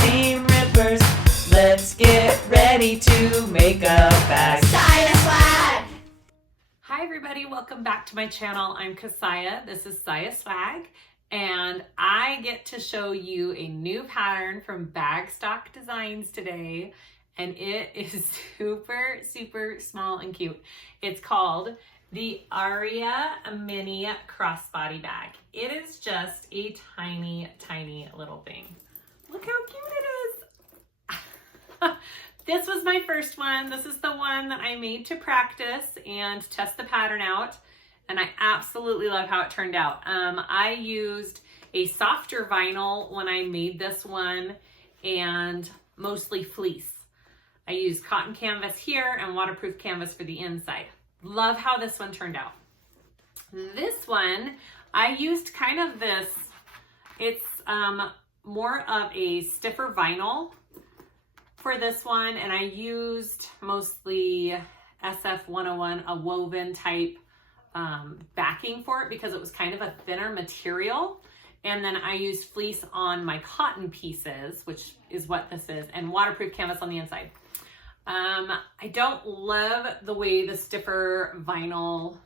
seam rippers. Let's get ready to make a bag. SiahSwag! Hi everybody, welcome back to my channel. I'm Kassiah, this is SiahSwag, and I get to show you a new pattern from Bagstock Designs today, and it is super, super small and cute. It's called the Aria Mini Crossbody Bag. It is just a tiny, tiny little thing. Look how cute it is. This was my first one. This is the one that I made to practice and test the pattern out, and I absolutely love how it turned out. I used a softer vinyl when I made this one and mostly fleece. I used cotton canvas here and waterproof canvas for the inside. Love how this one turned out. This one, I used kind of this, it's more of a stiffer vinyl for this one, and I used mostly SF101, a woven type backing for it because it was kind of a thinner material. And then I used fleece on my cotton pieces, which is what this is, and waterproof canvas on the inside. I don't love the way the stiffer vinyl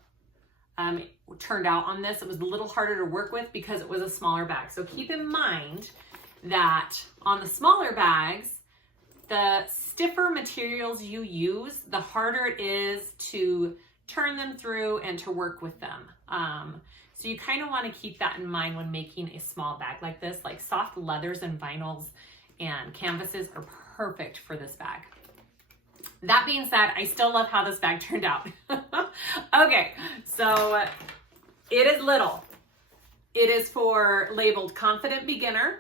turned out on this. It was a little harder to work with because it was a smaller bag. So keep in mind that on the smaller bags, the stiffer materials you use, the harder it is to turn them through and to work with them. So you kind of want to keep that in mind when making a small bag like this. Like soft leathers and vinyls and canvases are perfect for this bag. That being said, I still love how this bag turned out. Okay, so it is little. It is for labeled confident beginner.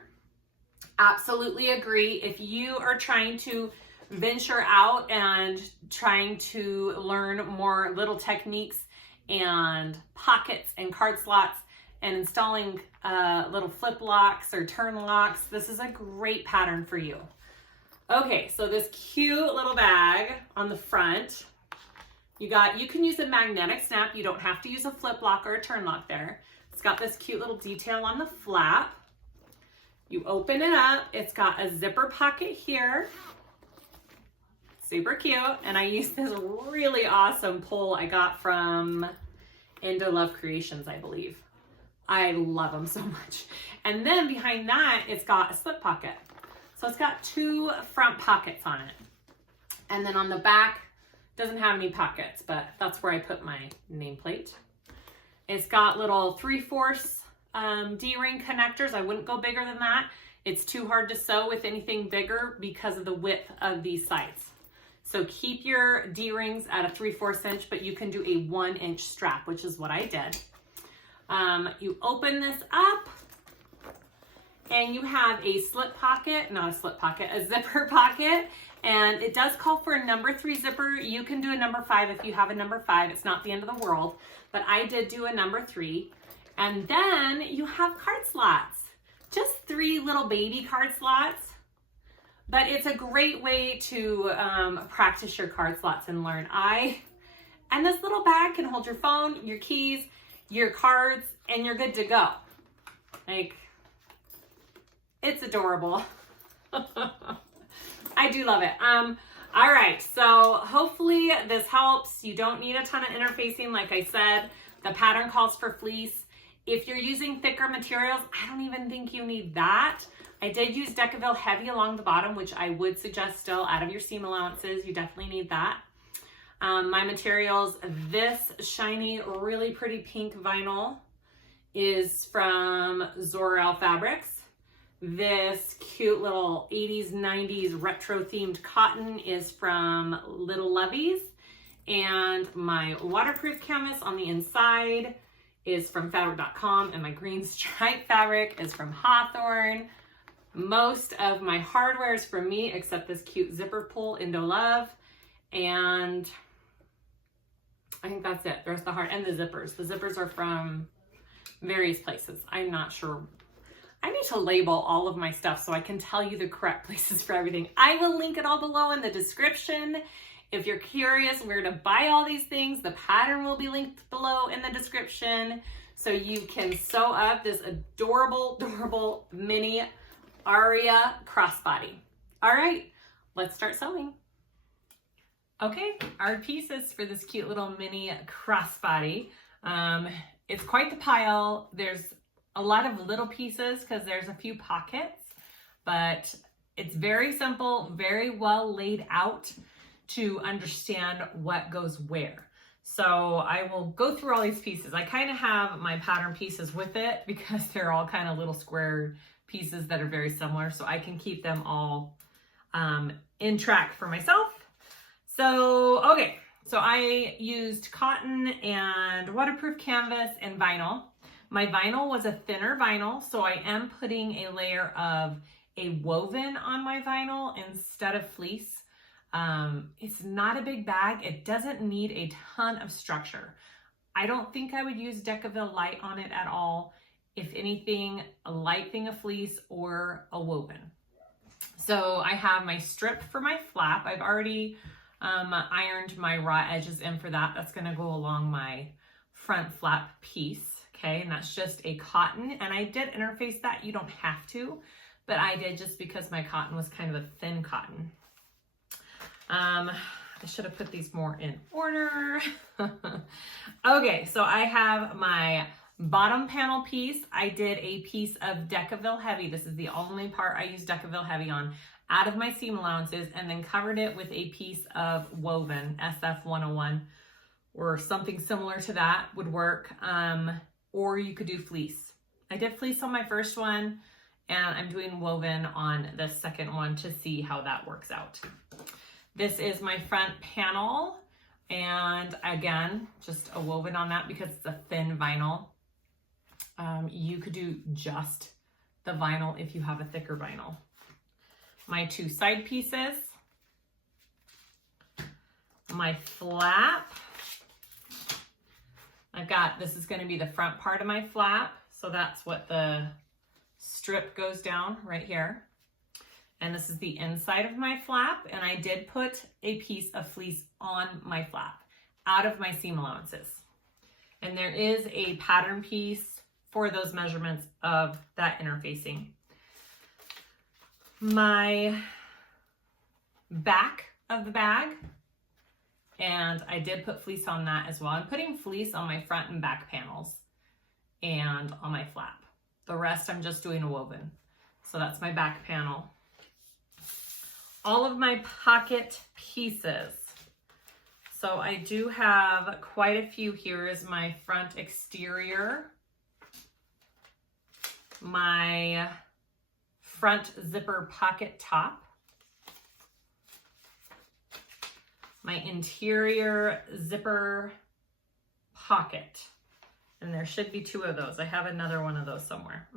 Absolutely agree. If you are trying to venture out and trying to learn more little techniques and pockets and card slots and installing little flip locks or turn locks, this is a great pattern for you. Okay, so this cute little bag on the front, you can use a magnetic snap. You don't have to use a flip lock or a turn lock there. It's got this cute little detail on the flap. You open it up, it's got a zipper pocket here. Super cute. And I used this really awesome pull I got from Indo Love Creations, I believe. I love them so much. And then behind that, it's got a slip pocket. So it's got two front pockets on it. And then on the back, doesn't have any pockets, but that's where I put my nameplate. It's got little 3/4 D-ring connectors. I wouldn't go bigger than that. It's too hard to sew with anything bigger because of the width of these sides. So keep your D-rings at a 3/4 inch, but you can do a 1-inch strap, which is what I did. You open this up and you have a slip pocket, not a slip pocket, a zipper pocket. And it does call for a number 3 zipper. You can do a number 5 if you have a number 5. It's not the end of the world, but I did do a number 3. And then you have card slots, just 3 little baby card slots, but it's a great way to practice your card slots and learn. And this little bag can hold your phone, your keys, your cards, and you're good to go. Like, it's adorable. I do love it. All right, so hopefully this helps. You don't need a ton of interfacing. Like I said, the pattern calls for fleece. If you're using thicker materials, I don't even think you need that. I did use Decaville Heavy along the bottom, which I would suggest still out of your seam allowances. You definitely need that. My materials, this shiny, really pretty pink vinyl is from Zorel Fabrics. This cute little 80s, 90s retro themed cotton is from Little Lovies. And my waterproof canvas on the inside is from fabric.com, and my green stripe fabric is from Hawthorne. Most of my hardware is from me, except this cute zipper pull, Indo Love. And I think that's it. The rest of the and the zippers. The zippers are from various places. I'm not sure. I need to label all of my stuff so I can tell you the correct places for everything. I will link it all below in the description. If you're curious where to buy all these things, the pattern will be linked below in the description so you can sew up this adorable, adorable mini Aria Crossbody. All right, let's start sewing. Okay, our pieces for this cute little mini crossbody. It's quite the pile. There's a lot of little pieces because there's a few pockets, but it's very simple, very well laid out to understand what goes where. So I will go through all these pieces. I kind of have my pattern pieces with it because they're all kind of little square pieces that are very similar, so I can keep them all in track for myself. So, okay, so I used cotton and waterproof canvas and vinyl. My vinyl was a thinner vinyl, so I am putting a layer of a woven on my vinyl instead of fleece. It's not a big bag. It doesn't need a ton of structure. I don't think I would use Decaville Light on it at all. If anything, a light thing of fleece or a woven. So I have my strip for my flap. I've already ironed my raw edges in for that. That's gonna go along my front flap piece, okay? And that's just a cotton, and I did interface that. You don't have to, but I did just because my cotton was kind of a thin cotton. I should have put these more in order. Okay, so I have my bottom panel piece. I did a piece of Decaville Heavy. This is the only part I use Decaville Heavy on, out of my seam allowances, and then covered it with a piece of woven, SF101, or something similar to that would work. Or you could do fleece. I did fleece on my first one, and I'm doing woven on the second one to see how that works out. This is my front panel, and again, just a woven on that because it's a thin vinyl. You could do just the vinyl if you have a thicker vinyl. My two side pieces, my flap. This is going to be the front part of my flap, so that's what the strip goes down right here. And this is the inside of my flap, and I did put a piece of fleece on my flap out of my seam allowances. And there is a pattern piece for those measurements of that interfacing. My back of the bag, and I did put fleece on that as well. I'm putting fleece on my front and back panels and on my flap. The rest I'm just doing a woven. So that's my back panel. All of my pocket pieces. So I do have quite a few. Here is my front exterior, my front zipper pocket top, my interior zipper pocket, and there should be two of those. I have another one of those somewhere.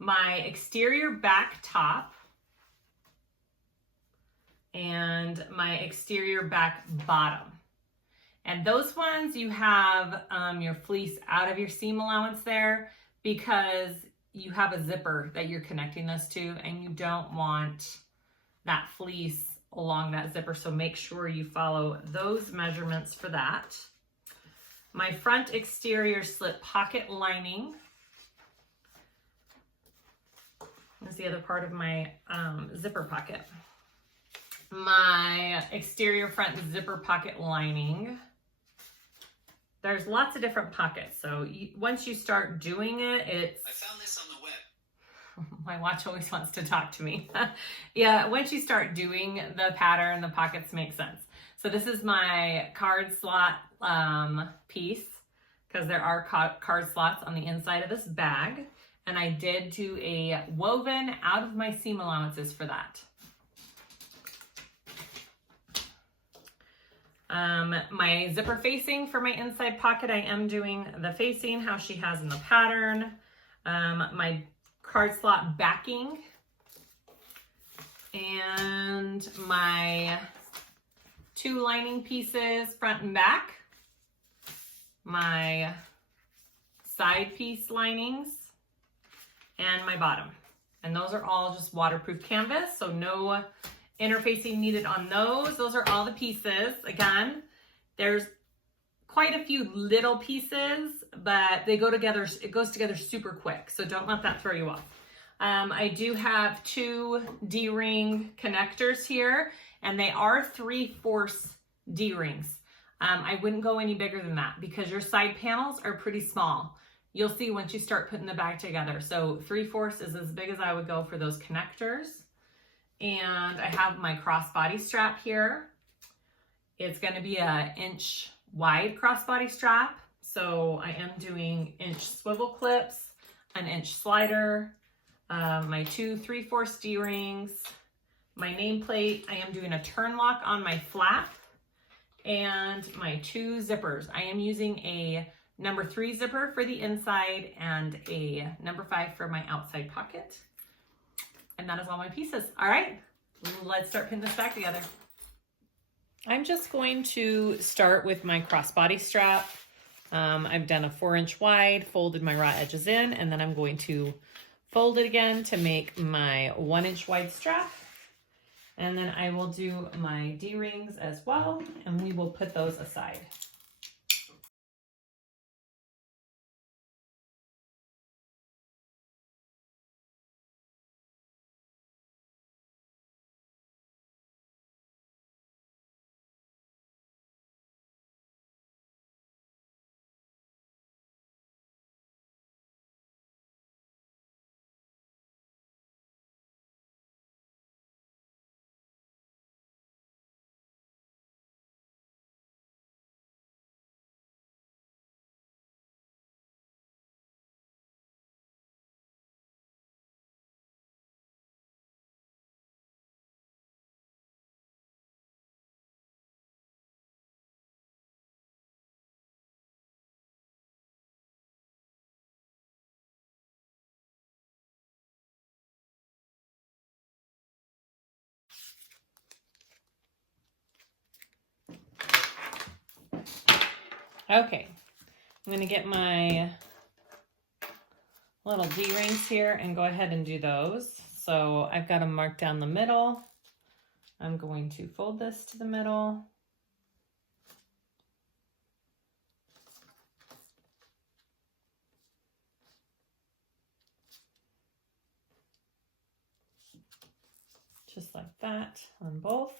My exterior back top, and my exterior back bottom. And those ones you have your fleece out of your seam allowance there because you have a zipper that you're connecting this to, and you don't want that fleece along that zipper, so make sure you follow those measurements for that. My front exterior slip pocket lining is the other part of my zipper pocket. My exterior front zipper pocket lining. There's lots of different pockets, so once you start doing it, it's... I found this on the web. My watch always wants to talk to me. Yeah, once you start doing the pattern, the pockets make sense. So this is my card slot piece, because there are card slots on the inside of this bag. And I did do a woven out of my seam allowances for that. My zipper facing for my inside pocket, I am doing the facing, how she has in the pattern. My card slot backing. And my two lining pieces, front and back. My side piece linings. And my bottom. And those are all just waterproof canvas, so no interfacing needed on those. Those are all the pieces. Again, there's quite a few little pieces, but they go together, it goes together super quick. So don't let that throw you off. I do have 2 D-ring connectors here, and they are 3/4 D-rings. I wouldn't go any bigger than that because your side panels are pretty small. You'll see once you start putting the bag together. So 3/4 is as big as I would go for those connectors. And I have my crossbody strap here. It's going to be an inch wide crossbody strap. So I am doing inch swivel clips, an inch slider, my 2 3/4 D-rings, my nameplate. I am doing a turn lock on my flap, and my 2 zippers. I am using a number 3 zipper for the inside and a number 5 for my outside pocket. And that is all my pieces. All right, let's start putting this back together. I'm just going to start with my crossbody strap. I've done a 4-inch wide, folded my raw edges in, and then I'm going to fold it again to make my 1-inch wide strap. And then I will do my D-rings as well, and we will put those aside. Okay, I'm going to get my little D-rings here and go ahead and do those. So I've got them marked down the middle. I'm going to fold this to the middle. Just like that on both.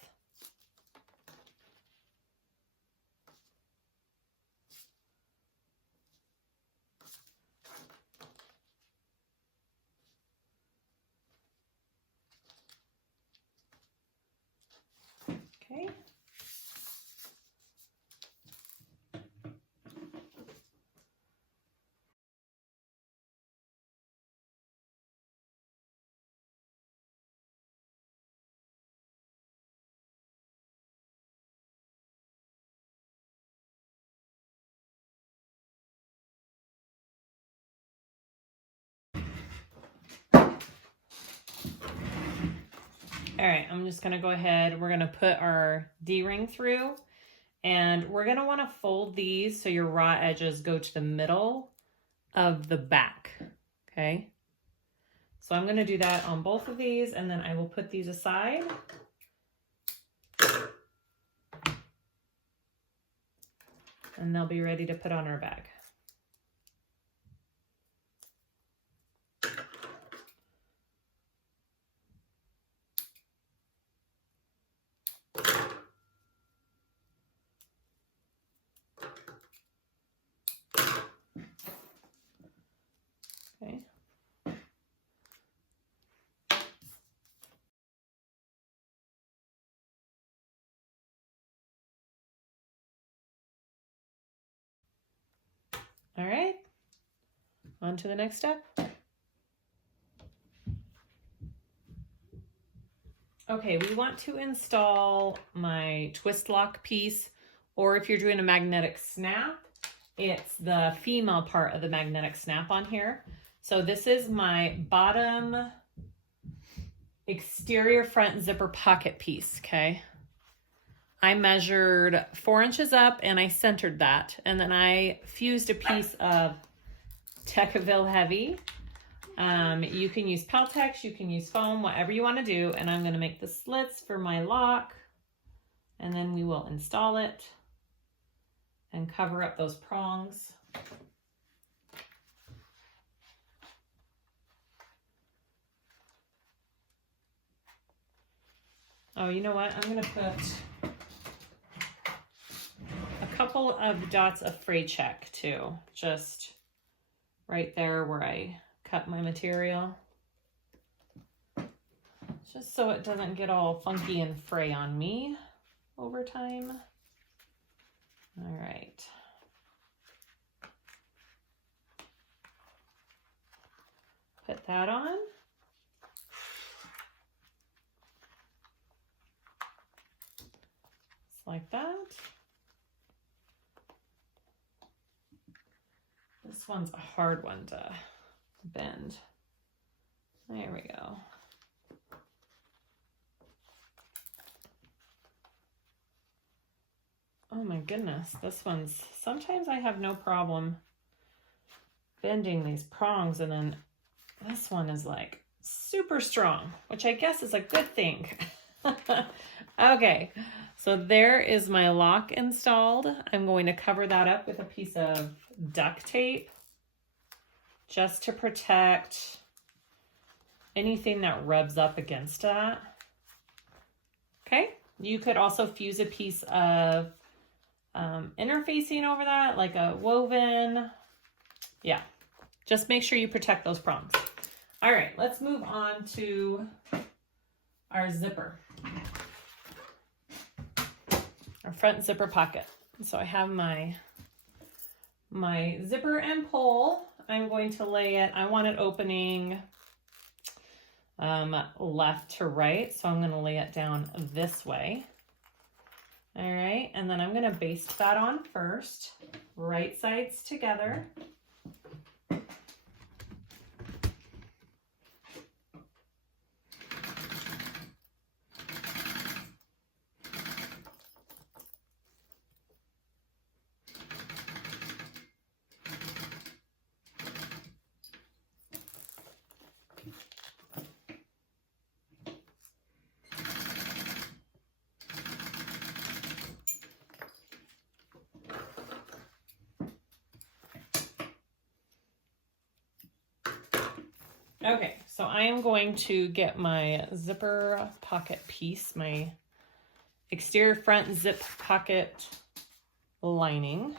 Okay. All right, I'm just gonna go ahead, we're gonna put our D-ring through, and we're gonna wanna fold these so your raw edges go to the middle of the back, okay? So I'm gonna do that on both of these, and then I will put these aside. And they'll be ready to put on our bag. Okay. All right, on to the next step. Okay, we want to install my twist lock piece, or if you're doing a magnetic snap, it's the female part of the magnetic snap on here. So this is my bottom exterior front zipper pocket piece, okay? I measured 4 inches up and I centered that. And then I fused a piece of Decaville Heavy. You can use Peltex, you can use foam, whatever you want to do. And I'm going to make the slits for my lock. And then we will install it. and cover up those prongs. Oh, you know what? I'm going to put a couple of dots of fray check too, just right there where I cut my material. Just so it doesn't get all funky and fray on me over time. All right. Put that on. Like that. This one's a hard one to bend. There we go. Oh my goodness, this one's, sometimes I have no problem bending these prongs, and then this one is like super strong, which I guess is a good thing. Okay, so there is my lock installed. I'm going to cover that up with a piece of duct tape just to protect anything that rubs up against that. Okay, you could also fuse a piece of interfacing over that, like a woven. Yeah, just make sure you protect those prongs. All right, let's move on to our zipper. Our front zipper pocket. So I have my zipper and pole. I'm going to lay it, I want it opening left to right, so I'm going to lay it down this way. All right, and then I'm going to baste that on first, right sides together. Okay, so I am going to get my zipper pocket piece, my exterior front zip pocket lining.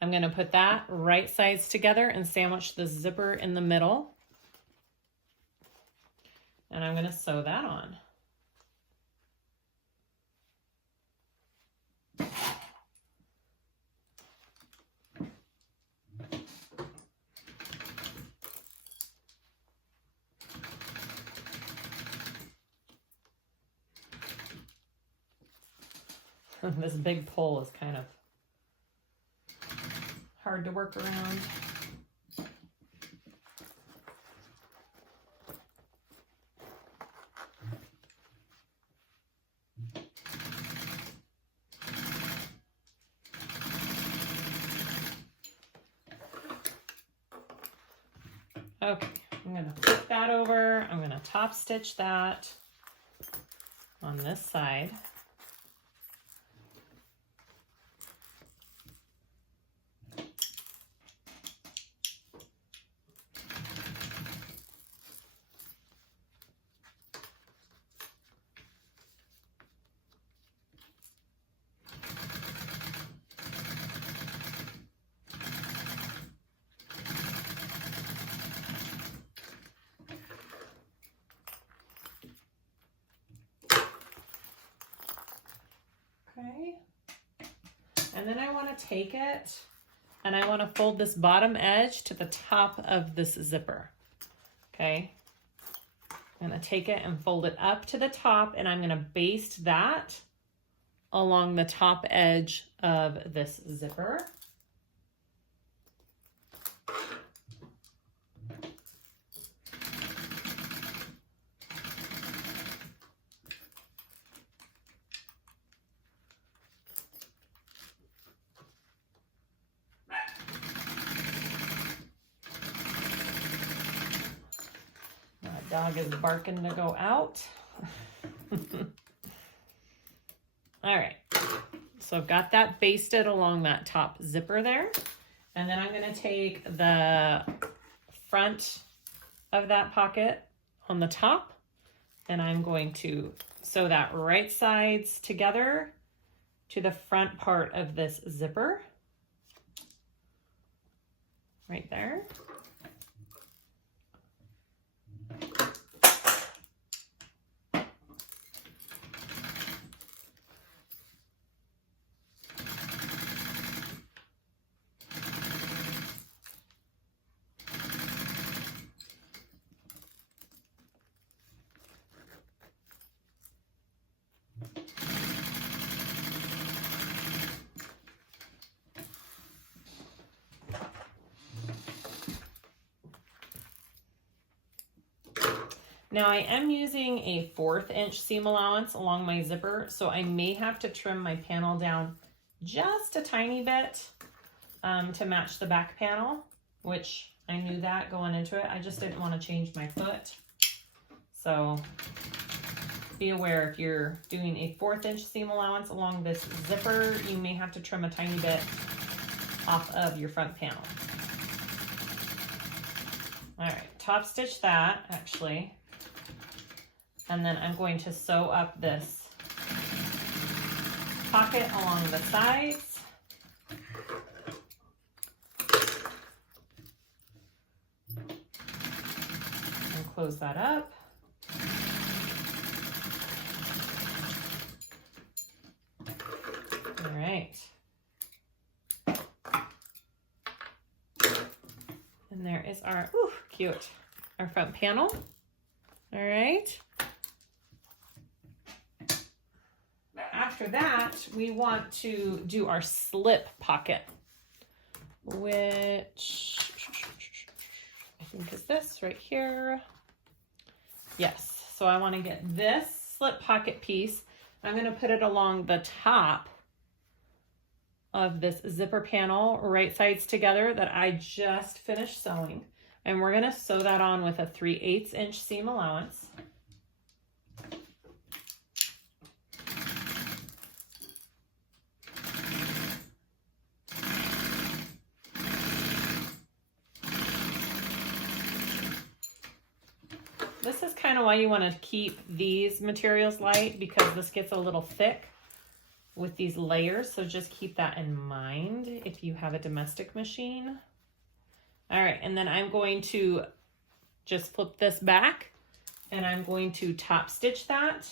I'm going to put that right sides together and sandwich the zipper in the middle. And I'm going to sew that on. This big pole is kind of hard to work around. Okay, I'm going to flip that over. I'm going to top stitch that on this side. Okay, and then I want to take it and I want to fold this bottom edge to the top of this zipper. Okay, I'm going to take it and fold it up to the top, and I'm going to baste that along the top edge of this zipper. Dog is barking to go out. All right, so So I've got that basted along that top zipper there. And then I'm going to take the front of that pocket on the top, and I'm going to sew that right sides together to the front part of this zipper. Right there. Now I am using a 1/4 inch seam allowance along my zipper, so I may have to trim my panel down just a tiny bit to match the back panel, which I knew that going into it. I just didn't want to change my foot. So be aware, if you're doing a 1/4 inch seam allowance along this zipper, you may have to trim a tiny bit off of your front panel. All right, top stitch that actually. And then I'm going to sew up this pocket along the sides. And close that up. All right. And there is our, ooh, cute, our front panel. All right. After that, we want to do our slip pocket, which I think is this right here. Yes, so I want to get this slip pocket piece. I'm going to put it along the top of this zipper panel, right sides together, that I just finished sewing. And we're going to sew that on with a 3/8 inch seam allowance. This is kind of why you want to keep these materials light, because this gets a little thick with these layers. So just keep that in mind if you have a domestic machine. All right, and then I'm going to just flip this back and I'm going to top stitch that.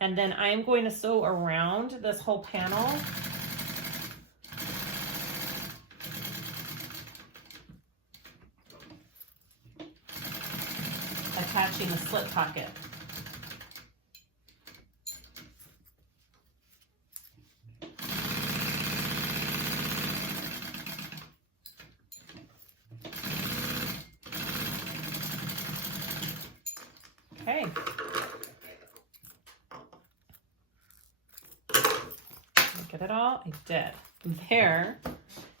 And then I'm going to sew around this whole panel. Attaching the slip pocket. Okay. Look at it all. I did. There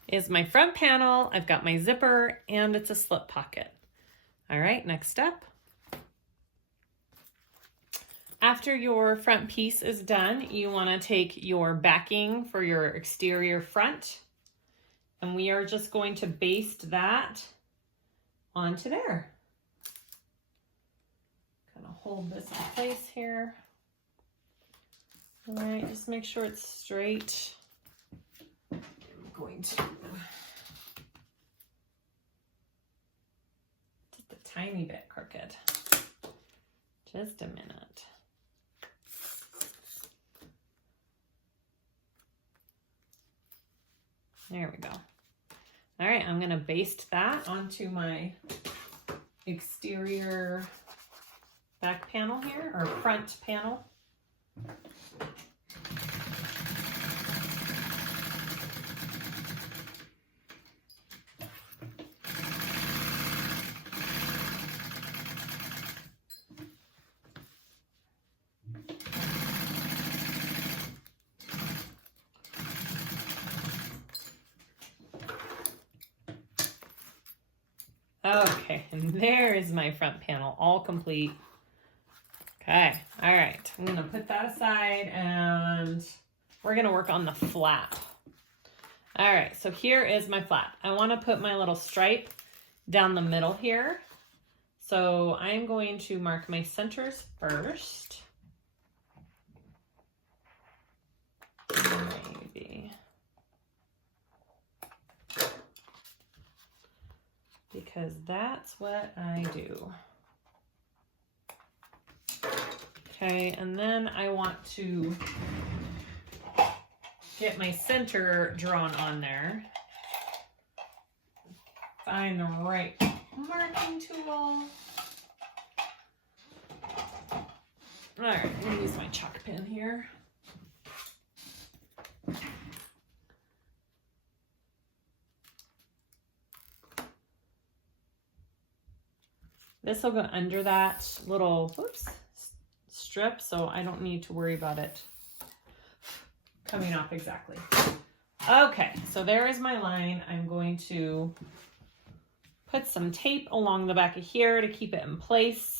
is my front panel. I've got my zipper and it's a slip pocket. All right, next step. After your front piece is done, you want to take your backing for your exterior front, and we are just going to baste that onto there. Kind of hold this in place here. All right, just make sure it's straight. I'm going to just a tiny bit crooked. Just a minute. There we go. All right, I'm gonna baste that onto my exterior back panel here, or front panel. Okay, and there is my front panel, all complete. Okay, all right. I'm gonna put that aside and we're gonna work on the flap. All right, so here is my flap. I wanna put my little stripe down the middle here. So I'm going to mark my centers first. Maybe. Because that's what I do. Okay, and then I want to get my center drawn on there. Find the right marking tool. All right, I'm gonna use my chalk pen here. This will go under that little, strip, so I don't need to worry about it coming off exactly. Okay, so there is my line. I'm going to put some tape along the back of here to keep it in place.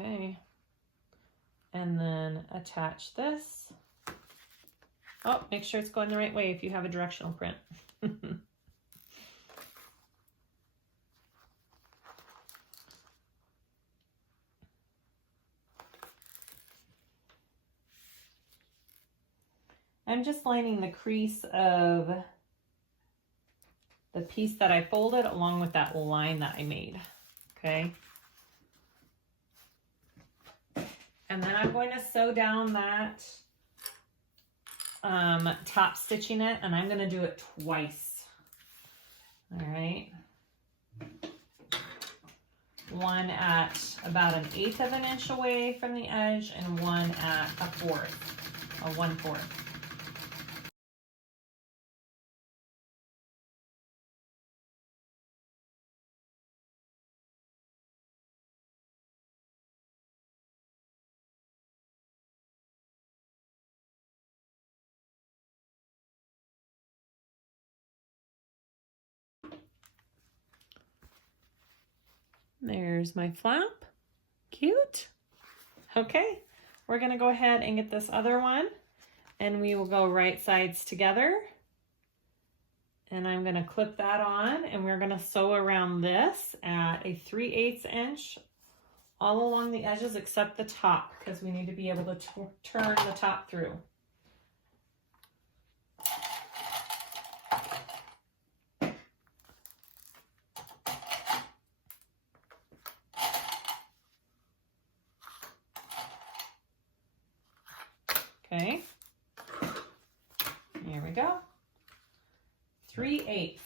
Okay, and then attach this. Oh, make sure it's going the right way if you have a directional print. I'm just lining the crease of the piece that I folded along with that line that I made, okay? And then I'm going to sew down that top stitching it, and I'm going to do it twice. All right. One at about 1/8 of an inch away from the edge, and one at 1/4. There's my flap. Cute. Okay, we're gonna go ahead and get this other one, and we will go right sides together. And I'm gonna clip that on, and we're gonna sew around this at a 3/8 inch all along the edges except the top, because we need to be able to turn the top through. Okay, here we go. 3/8.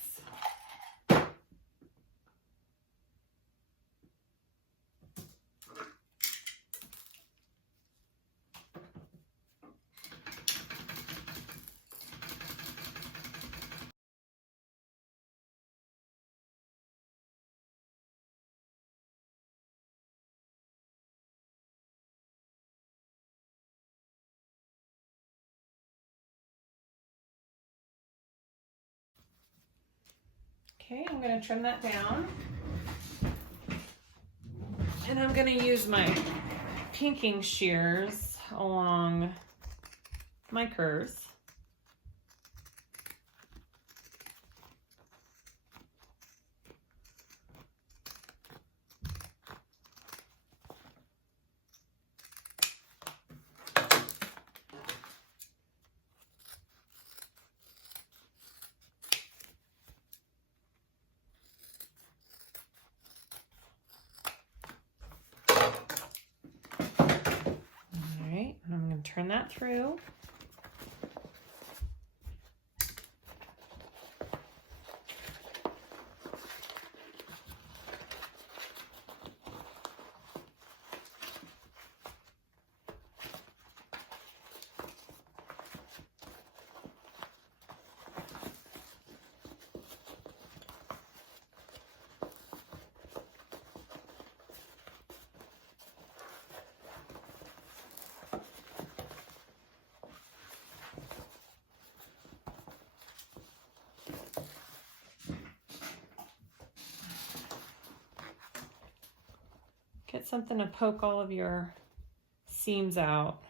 Okay, I'm going to trim that down. And I'm going to use my pinking shears along my curves. Turn that through. Get something to poke all of your seams out.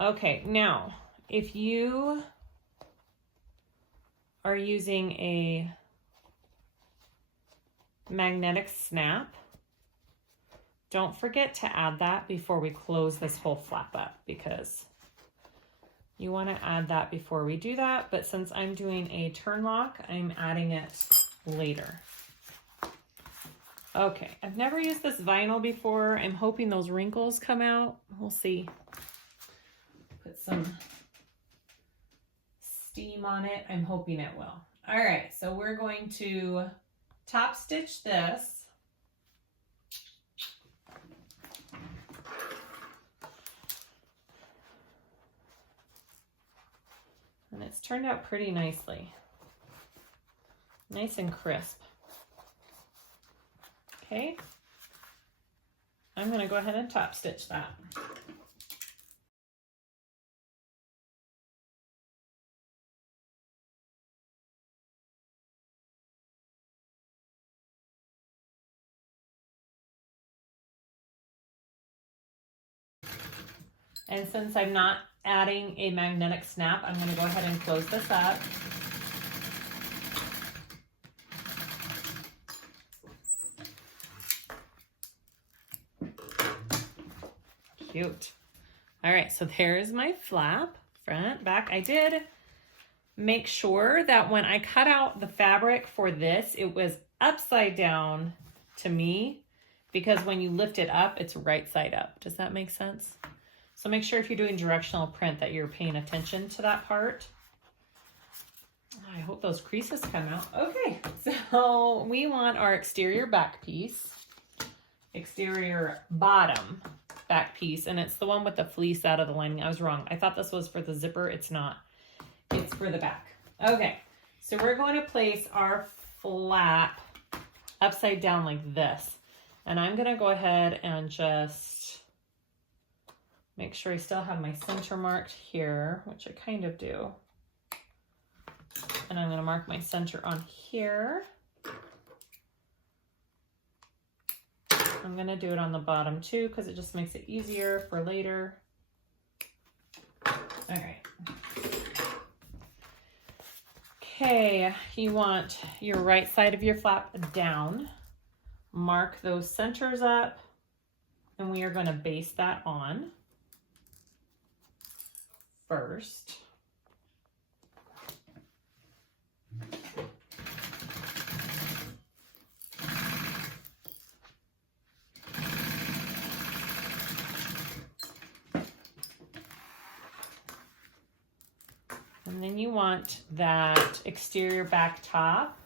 Okay, now, if you are using a magnetic snap, don't forget to add that before we close this whole flap up, because you want to add that before we do that. But since I'm doing a turn lock, I'm adding it later. Okay, I've never used this vinyl before. I'm hoping those wrinkles come out. We'll see. Put some steam on it. I'm hoping it will. All right, so we're going to top stitch this. And it's turned out pretty nicely. Nice and crisp. Okay. I'm going to go ahead and top stitch that. And since I'm not adding a magnetic snap, I'm going to go ahead and close this up. Cute. All right, so there's my flap, front, back. I did make sure that when I cut out the fabric for this, it was upside down to me, because when you lift it up, it's right side up. Does that make sense? So make sure if you're doing directional print that you're paying attention to that part. I hope those creases come out. Okay, so we want our exterior back piece, exterior bottom back piece, and it's the one with the fleece out of the lining. I was wrong. I thought this was for the zipper. It's not. It's for the back. Okay, so we're going to place our flap upside down like this. And I'm going to go ahead and just make sure I still have my center marked here, which I kind of do. And I'm going to mark my center on here. I'm going to do it on the bottom too, because it just makes it easier for later. All right. Okay, you want your right side of your flap down. Mark those centers up, and we are going to base that on first. And then you want that exterior back top.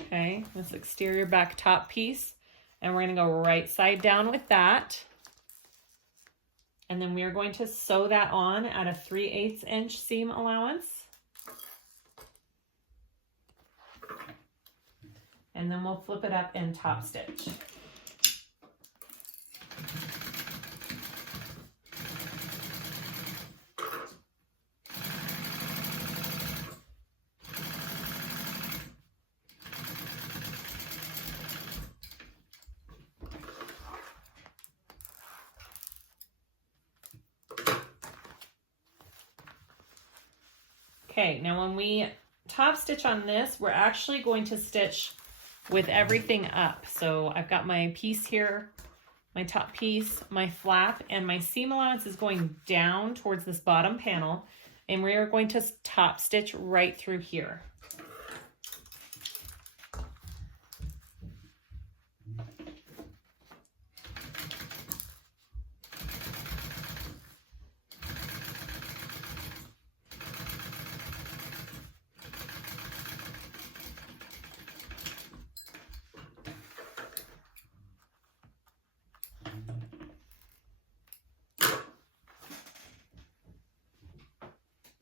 Okay, this exterior back top piece. And we're going to go right side down with that. And then we are going to sew that on at a 3/8 inch seam allowance. And then we'll flip it up and top stitch. Okay, now when we top stitch on this, we're actually going to stitch with everything up. So I've got my piece here, my top piece, my flap, and my seam allowance is going down towards this bottom panel, and we are going to top stitch right through here.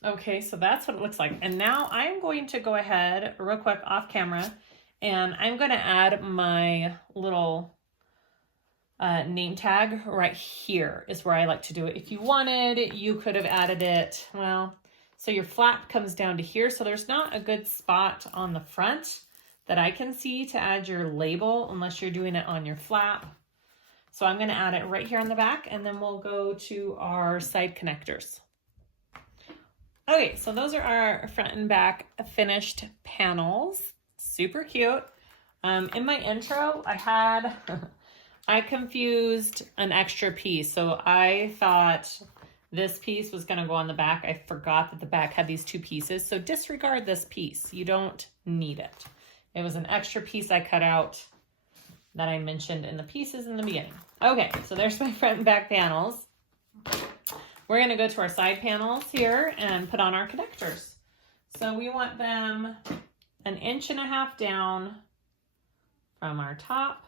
Okay, so that's what it looks like. And now I'm going to go ahead real quick off camera, and I'm going to add my little name tag right here is where I like to do it. If you wanted, you could have added it, well, so your flap comes down to here. So there's not a good spot on the front, that I can see to add your label unless you're doing it on your flap. So I'm going to add it right here on the back, and then we'll go to our side connectors. Okay, so those are our front and back finished panels. Super cute. In my intro, I confused an extra piece. So I thought this piece was going to go on the back. I forgot that the back had these two pieces. So disregard this piece. You don't need it. It was an extra piece I cut out that I mentioned in the pieces in the beginning. Okay, so there's my front and back panels. We're going to go to our side panels here and put on our connectors. So we want them 1.5 inches down from our top.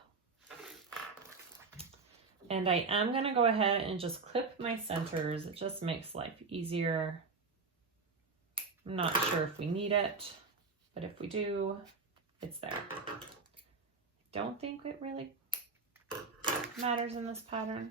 And I am going to go ahead and just clip my centers. It just makes life easier. I'm not sure if we need it, but if we do, it's there. Don't think it really matters in this pattern.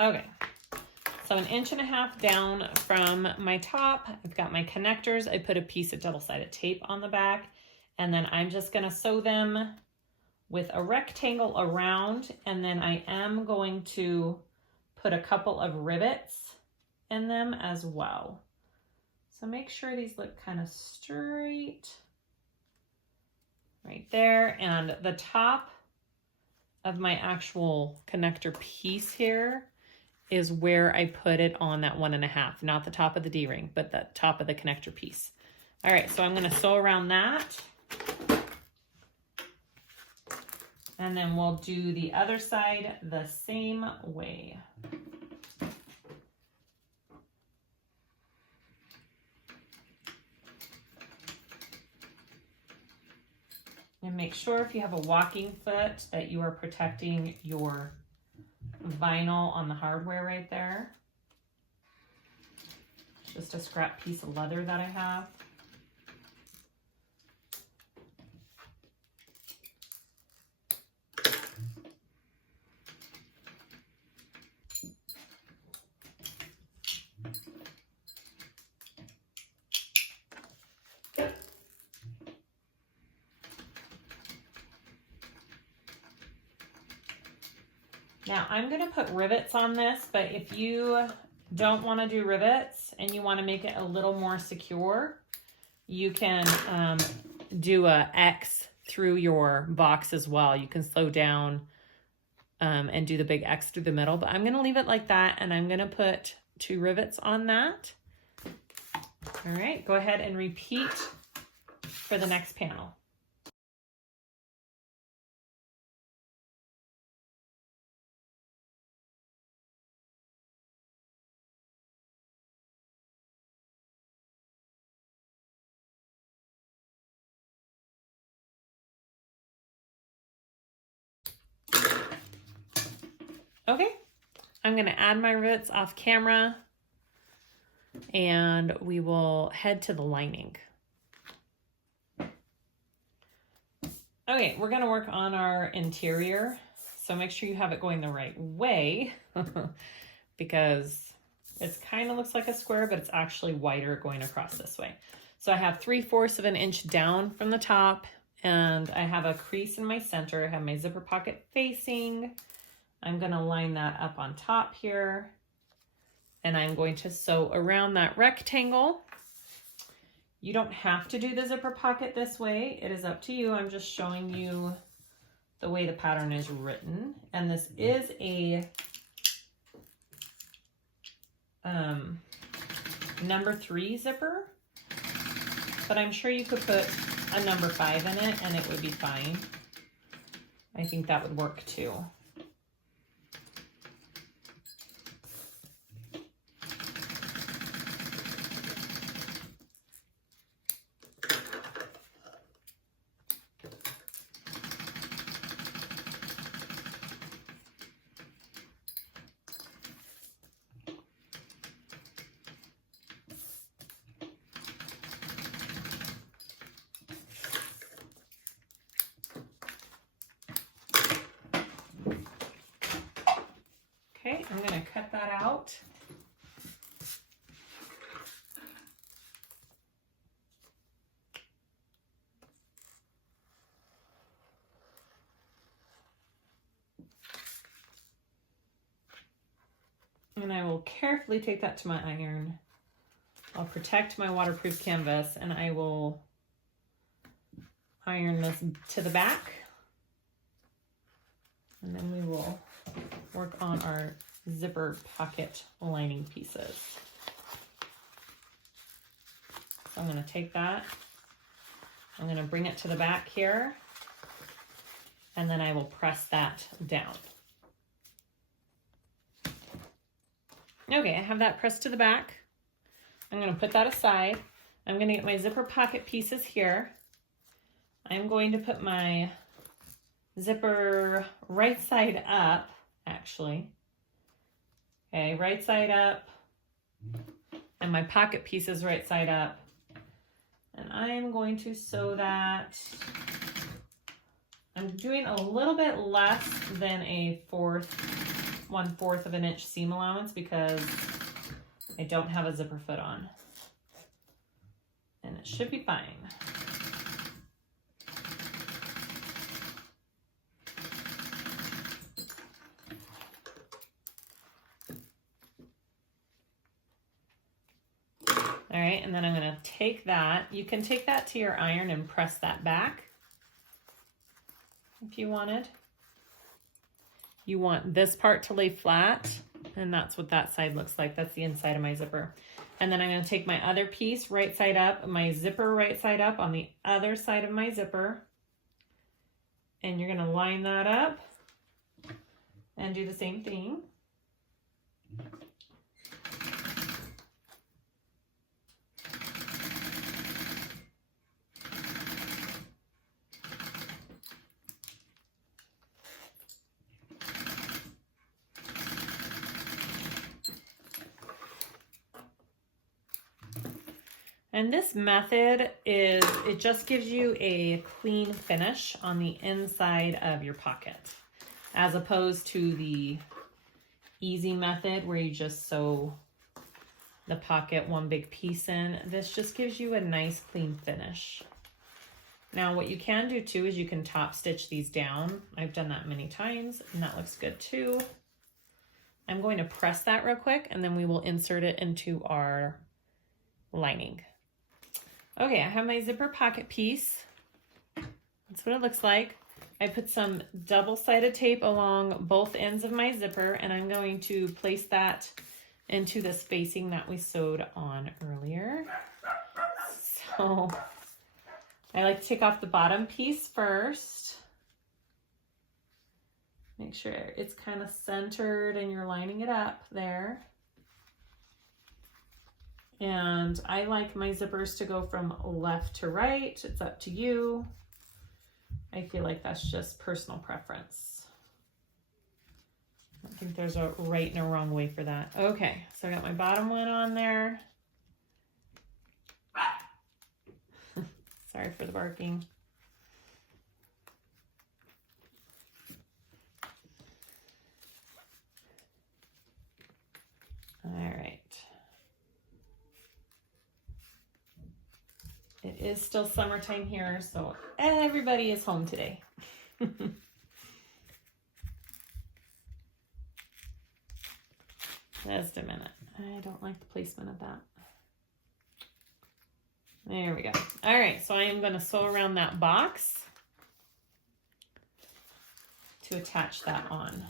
Okay, so 1.5 inches down from my top, I've got my connectors. I put a piece of double-sided tape on the back, and then I'm just going to sew them with a rectangle around, and then I am going to put a couple of rivets in them as well. So make sure these look kind of straight right there, and the top of my actual connector piece here is where I put it on that 1.5, not the top of the D-ring, but the top of the connector piece. All right, so I'm gonna sew around that. And then we'll do the other side the same way. And make sure if you have a walking foot that you are protecting your vinyl on the hardware right there. Just a scrap piece of leather that I have. Now I'm going to put rivets on this, but if you don't want to do rivets and you want to make it a little more secure, you can do a X through your box as well. You can slow down and do the big X through the middle, but I'm going to leave it like that, and I'm going to put 2 rivets on that. All right, go ahead and repeat for the next panel. Okay, I'm going to add my rivets off camera, and we will head to the lining. Okay, we're going to work on our interior, so make sure you have it going the right way because it kind of looks like a square, but it's actually wider going across this way. So I have 3/4 of an inch down from the top, and I have a crease in my center. I have my zipper pocket facing. I'm going to line that up on top here, and I'm going to sew around that rectangle. You don't have to do the zipper pocket this way. It is up to you. I'm just showing you the way the pattern is written. And this is a number 3 zipper, but I'm sure you could put a number 5 in it and it would be fine. I think that would work too. I'm going to cut that out. And I will carefully take that to my iron. I'll protect my waterproof canvas and I will iron this to the back. And then we will work on our zipper pocket lining pieces. So I'm going to take that. I'm going to bring it to the back here. And then I will press that down. Okay, I have that pressed to the back. I'm going to put that aside. I'm going to get my zipper pocket pieces here. I'm going to put my zipper right side up, actually. Okay, right side up. And my pocket pieces right side up. And I am going to sew that. I'm doing a little bit less than a 1/4 of an inch seam allowance because I don't have a zipper foot on. And it should be fine. All right, and then I'm going to take that. You can take that to your iron and press that back if you wanted. You want this part to lay flat, and that's what that side looks like. That's the inside of my zipper. And then I'm going to take my other piece right side up, my zipper right side up on the other side of my zipper. And you're going to line that up and do the same thing. And this method is, it just gives you a clean finish on the inside of your pocket, as opposed to the easy method where you just sew the pocket one big piece in. This just gives you a nice clean finish. Now what you can do too is you can top stitch these down. I've done that many times and that looks good too. I'm going to press that real quick and then we will insert it into our lining. Okay, I have my zipper pocket piece. That's what it looks like. I put some double-sided tape along both ends of my zipper and I'm going to place that into the spacing that we sewed on earlier. So I like to take off the bottom piece first. Make sure it's kind of centered and you're lining it up there. And I like my zippers to go from left to right. It's up to you. I feel like that's just personal preference. I don't think there's a right and a wrong way for that. Okay, so I got my bottom one on there. Sorry for the barking. All right. It is still summertime here, so everybody is home today. Just a minute. I don't like the placement of that. There we go. All right, so I am going to sew around that box to attach that on.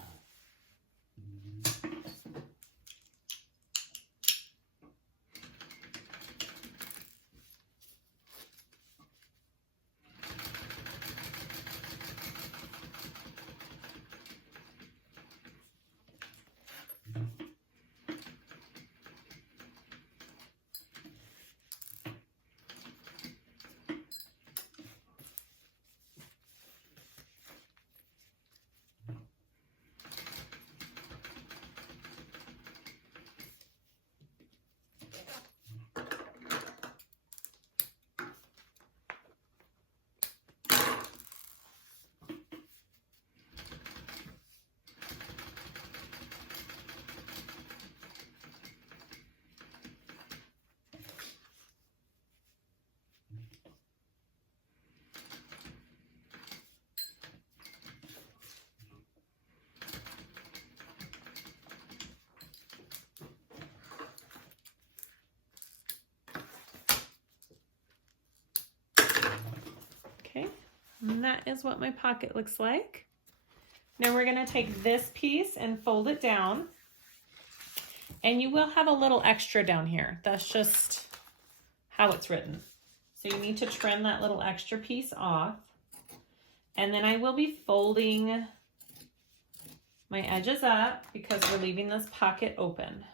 And that is what my pocket looks like. Now we're gonna take this piece and fold it down. And you will have a little extra down here. That's just how it's written. So you need to trim that little extra piece off. And then I will be folding my edges up because we're leaving this pocket open.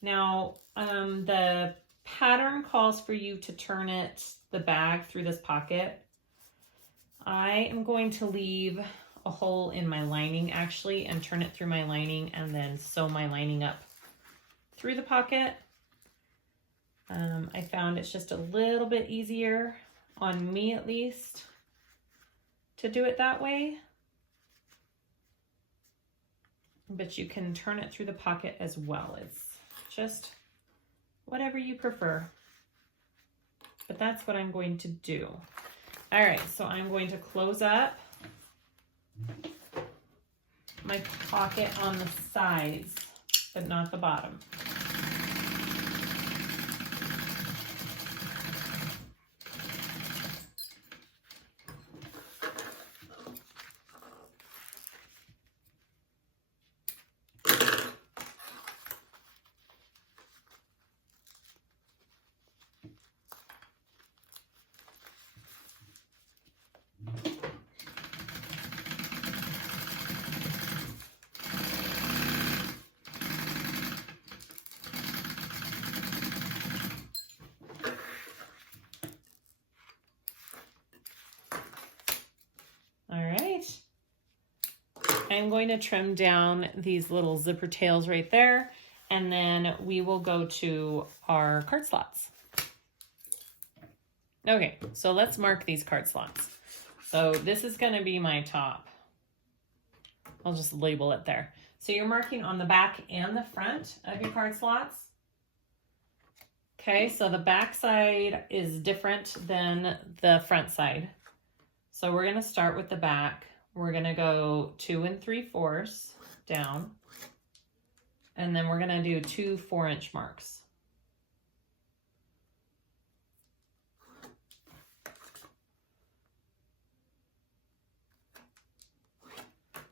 Now, the pattern calls for you to turn the bag through this pocket. I am going to leave a hole in my lining actually and turn it through my lining and then sew my lining up through the pocket. I found it's just a little bit easier, on me at least, to do it that way. But you can turn it through the pocket as well. It's just whatever you prefer. But that's what I'm going to do. All right, so I'm going to close up my pocket on the sides, but not the bottom. I'm going to trim down these little zipper tails right there, and then we will go to our card slots. Okay, so let's mark these card slots. So this is going to be my top. I'll just label it there. So you're marking on the back and the front of your card slots. Okay, so the back side is different than the front side. So we're going to start with the back. We're going to go 2 3/4 down, and then we're going to do 2 4-inch marks.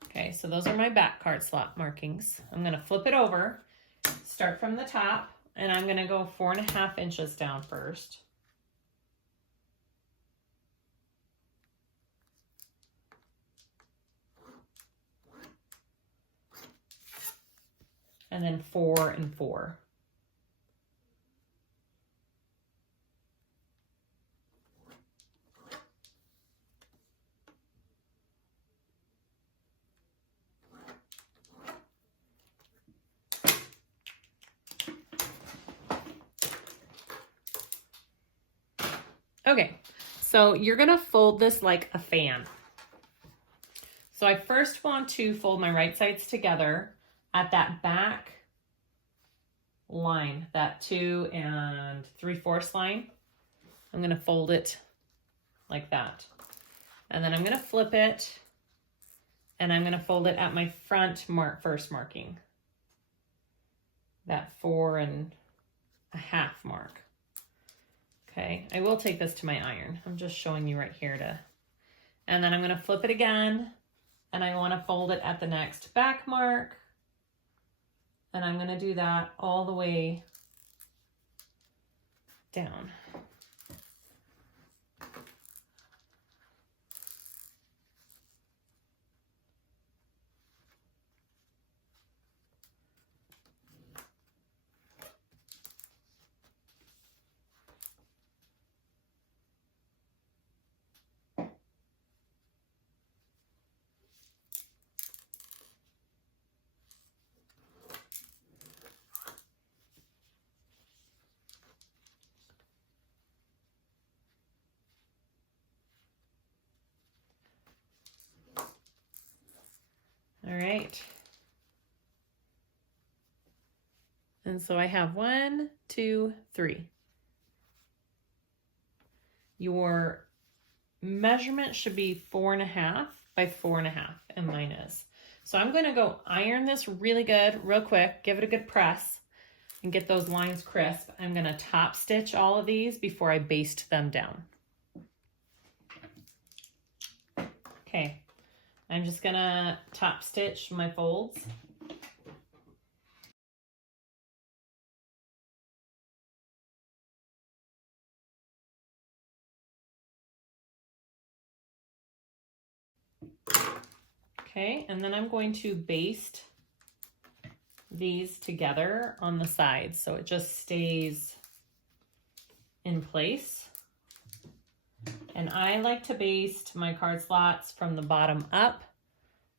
Okay, so those are my back card slot markings. I'm going to flip it over, start from the top, and I'm going to go 4.5 inches down first. And then 4 and 4. Okay, so you're gonna fold this like a fan. So I first want to fold my right sides together at that back line, that 2 3/4 line. I'm gonna fold it like that. And then I'm gonna flip it, and I'm gonna fold it at my front first marking. That 4.5 mark. Okay, I will take this to my iron. I'm just showing you right here and then I'm gonna flip it again, and I wanna fold it at the next back mark. And I'm gonna do that all the way down. All right. And so I have 1, 2, 3. Your measurement should be 4.5 by 4.5, and mine is. So I'm going to go iron this really good, real quick, give it a good press, and get those lines crisp. I'm going to top stitch all of these before I baste them down. Okay, I'm just gonna top stitch my folds. Okay, and then I'm going to baste these together on the sides so it just stays in place. And I like to baste my card slots from the bottom up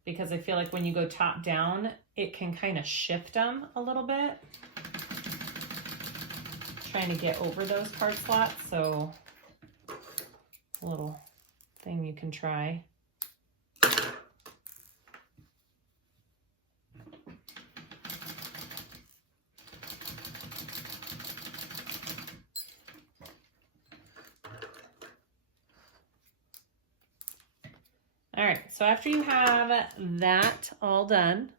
because I feel like when you go top down, it can kind of shift them a little bit. Trying to get over those card slots, so a little thing you can try. All right, so after you have that all done,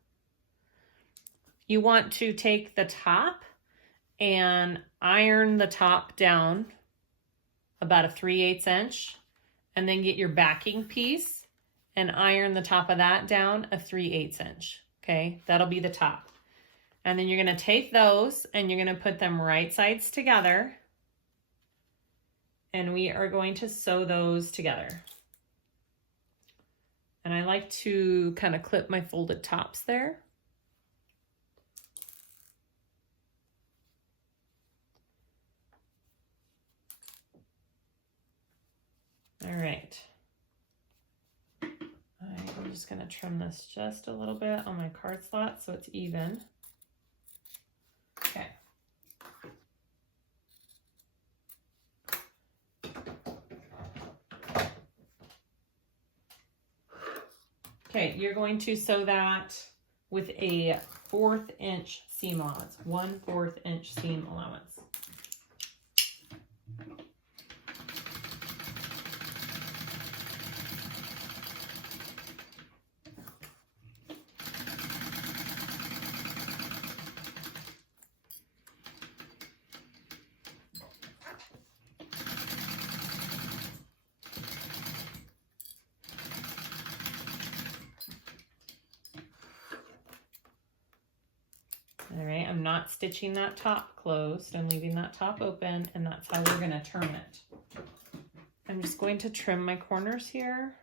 you want to take the top and iron the top down about a 3/8 inch, and then get your backing piece and iron the top of that down a 3/8 inch. Okay, that'll be the top. And then you're gonna take those and you're gonna put them right sides together, and we are going to sew those together. And I like to kind of clip my folded tops there. All right. I'm just gonna trim this just a little bit on my card slot so it's even. Okay. Okay, you're going to sew that with a 1/4 inch seam allowance, 1/4 inch seam allowance. All right, I'm not stitching that top closed. I'm leaving that top open, and that's how we're gonna turn it. I'm just going to trim my corners here.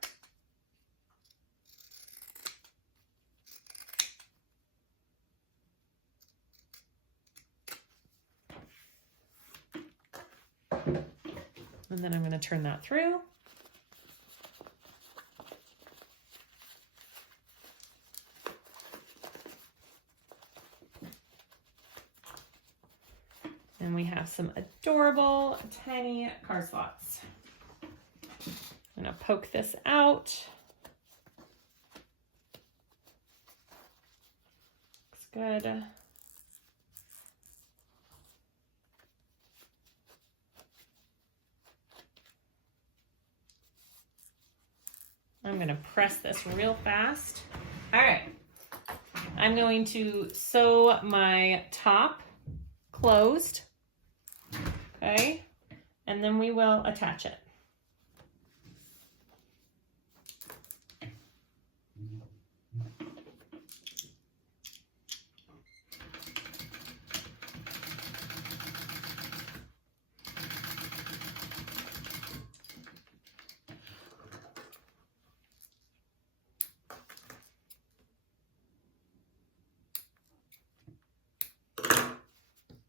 And then I'm gonna turn that through. And we have some adorable tiny card slots. I'm gonna poke this out. Looks good. I'm gonna press this real fast. All right, I'm going to sew my top closed. Okay, and then we will attach it.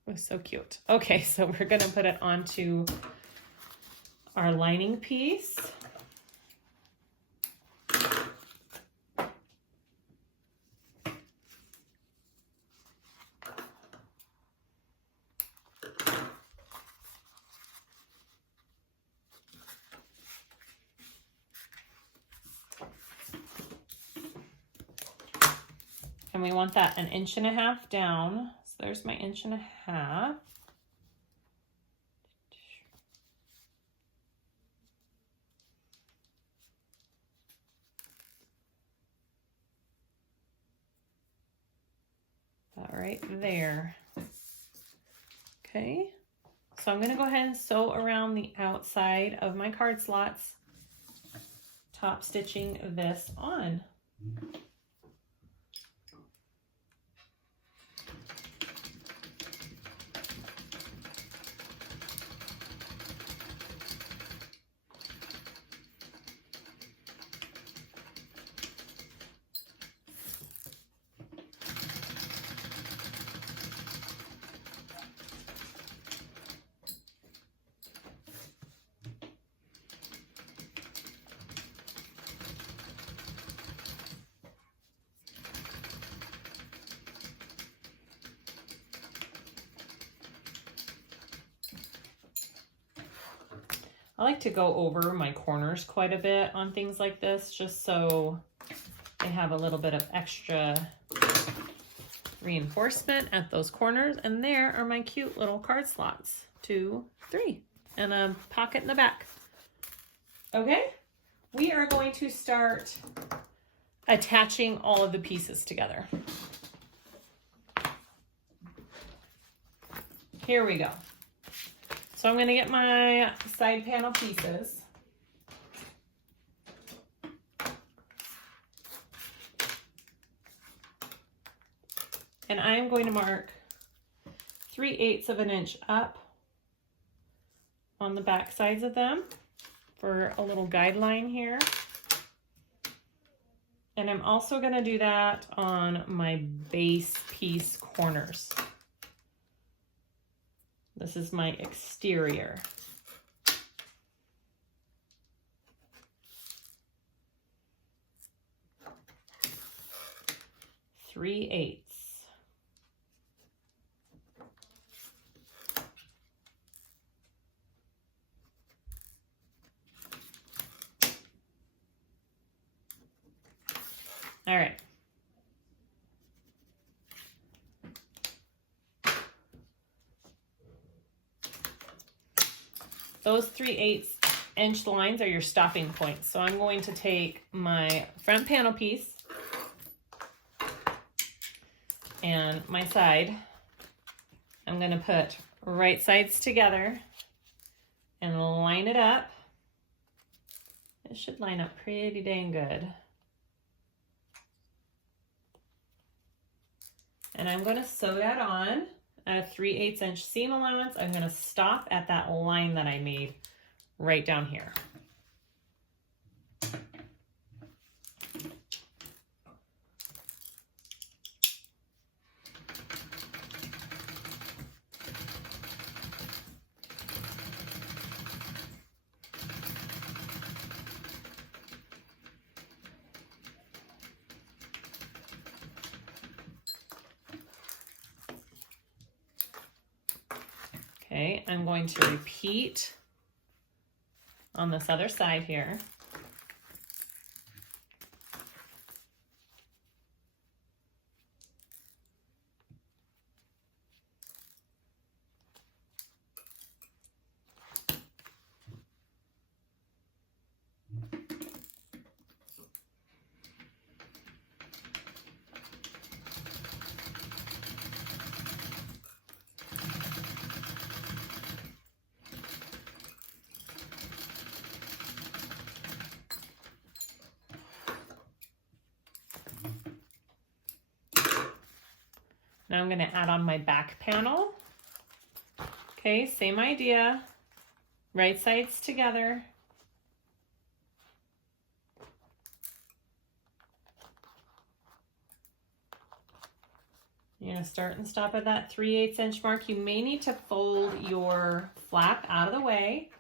Was so cute. Okay, so we're gonna put it onto our lining piece. And we want that 1.5 inches down. So there's my 1.5 inches. That right there. Okay, so I'm gonna go ahead and sew around the outside of my card slots, top stitching this on. I like to go over my corners quite a bit on things like this, just so I have a little bit of extra reinforcement at those corners. And there are my cute little card slots, 2, 3, and a pocket in the back. Okay, we are going to start attaching all of the pieces together. Here we go. So I'm going to get my side panel pieces. And I'm going to mark 3/8 of an inch up on the back sides of them for a little guideline here. And I'm also going to do that on my base piece corners. This is my exterior. Three-eighths. All right. Those 3/8 inch lines are your stopping points. So I'm going to take my front panel piece and my side. I'm going to put right sides together and line it up. It should line up pretty dang good. And I'm going to sew that on at a 3/8 inch seam allowance. I'm going to stop at that line that I made right down here. Okay, I'm going to repeat on this other side here. Now I'm going to add on my back panel. Okay, same idea. Right sides together. You're going to start and stop at that 3/8 inch mark. You may need to fold your flap out of the way.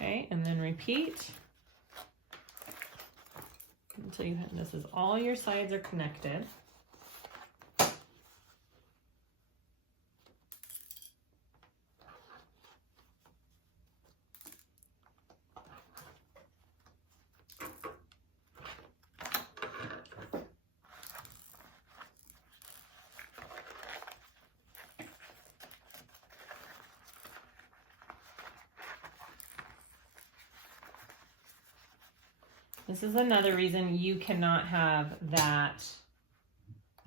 Okay, and then repeat until you have, this is all your sides are connected. This is another reason you cannot have that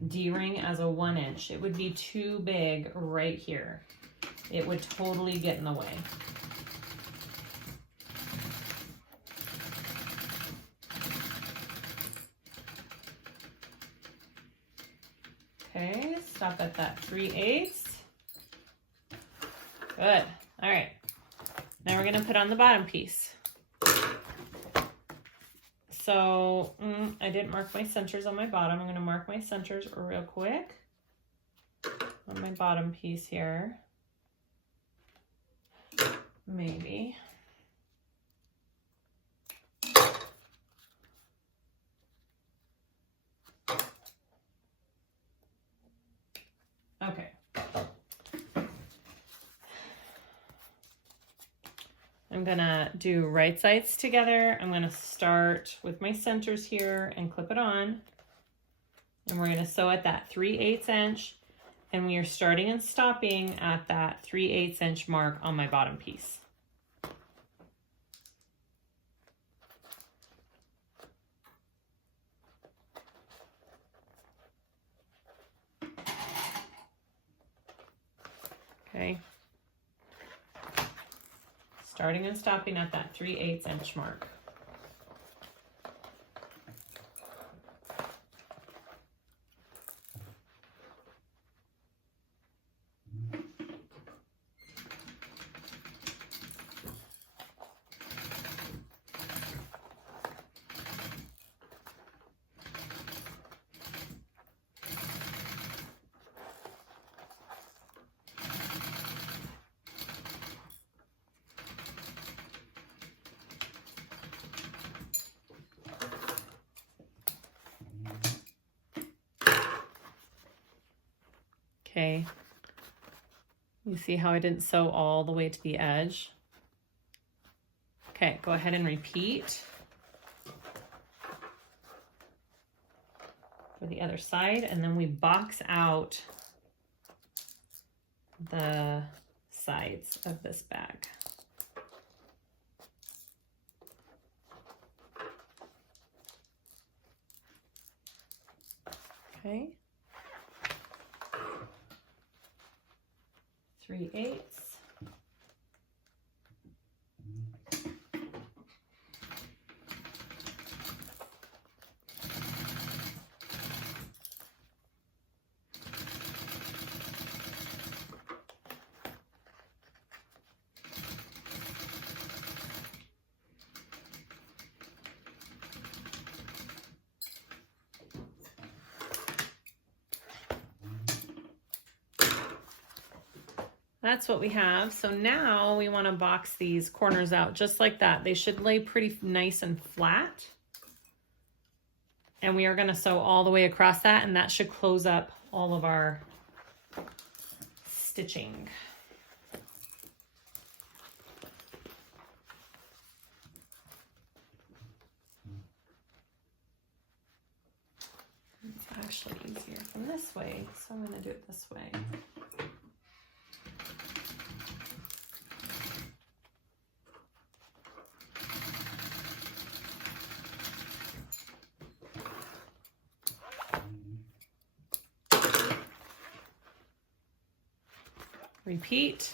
D-ring as a 1-inch. It would be too big right here. It would totally get in the way. Okay, stop at that 3/8. Good. All right. Now we're gonna put on the bottom piece. So I didn't mark my centers on my bottom. I'm gonna mark my centers real quick on my bottom piece here. Maybe. Okay. I'm gonna do right sides together. I'm gonna start with my centers here and clip it on. And we're gonna sew at that 3/8 inch. And we are starting and stopping at that 3/8 inch mark on my bottom piece. Okay. Starting and stopping at that 3/8 inch mark. Okay, you see how I didn't sew all the way to the edge? Okay, go ahead and repeat for the other side, and then we box out the sides of this bag. Okay. 3/8. That's what we have. So now we want to box these corners out just like that. They should lay pretty nice and flat. And we are going to sew all the way across that, and that should close up all of our stitching. It's actually easier from this way, so I'm going to do it this way. Repeat.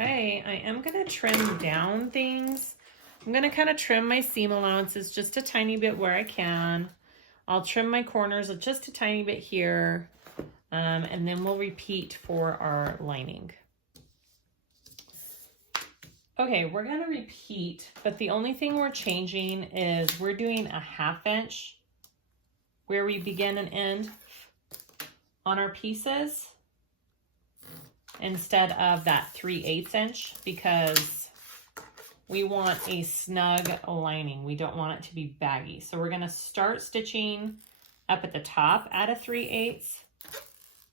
Okay, I am going to trim down things. I'm going to kind of trim my seam allowances just a tiny bit where I can. I'll trim my corners just a tiny bit here, and then we'll repeat for our lining. Okay, we're going to repeat, but the only thing we're changing is we're doing a 1/2 inch where we begin and end on our pieces instead of that 3/8 inch, because we want a snug lining. We don't want it to be baggy. So we're going to start stitching up at the top at a 3/8,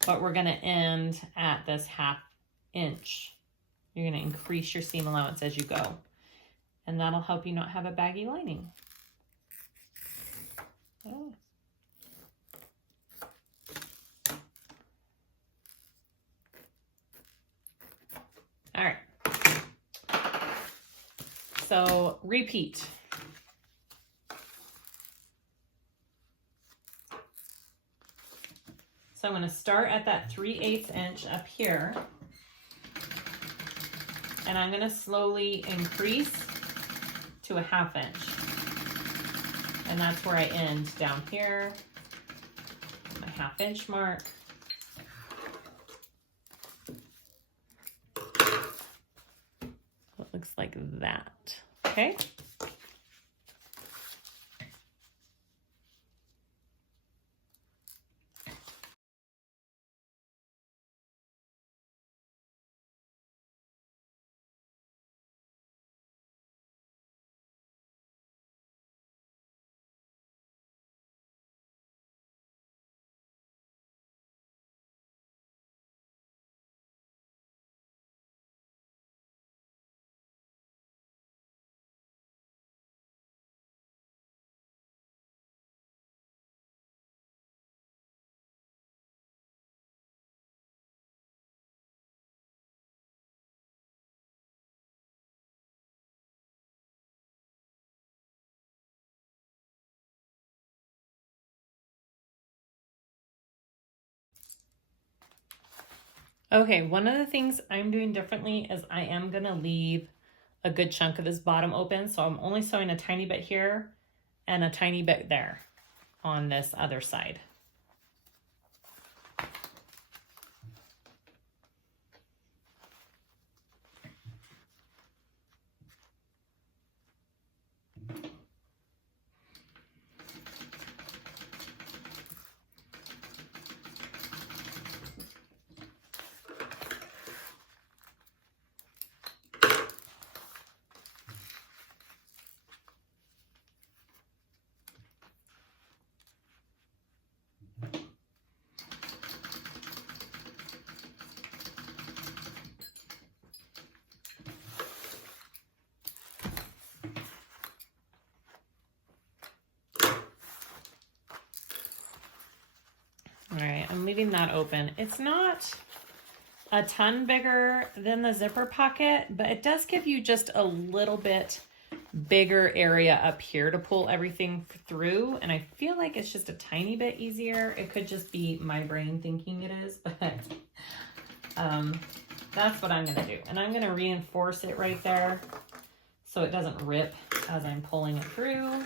but we're gonna end at this 1/2 inch. You're gonna increase your seam allowance as you go, and that'll help you not have a baggy lining. Oh. All right, so repeat. So I'm going to start at that 3/8 inch up here, and I'm going to slowly increase to a 1/2 inch. And that's where I end down here, my 1/2 inch mark. It looks like that, okay? Okay, one of the things I'm doing differently is I am gonna leave a good chunk of this bottom open. So I'm only sewing a tiny bit here and a tiny bit there on this other side. All right, I'm leaving that open. It's not a ton bigger than the zipper pocket, but it does give you just a little bit bigger area up here to pull everything through. And I feel like it's just a tiny bit easier. It could just be my brain thinking it is, but that's what I'm gonna do. And I'm gonna reinforce it right there so it doesn't rip as I'm pulling it through.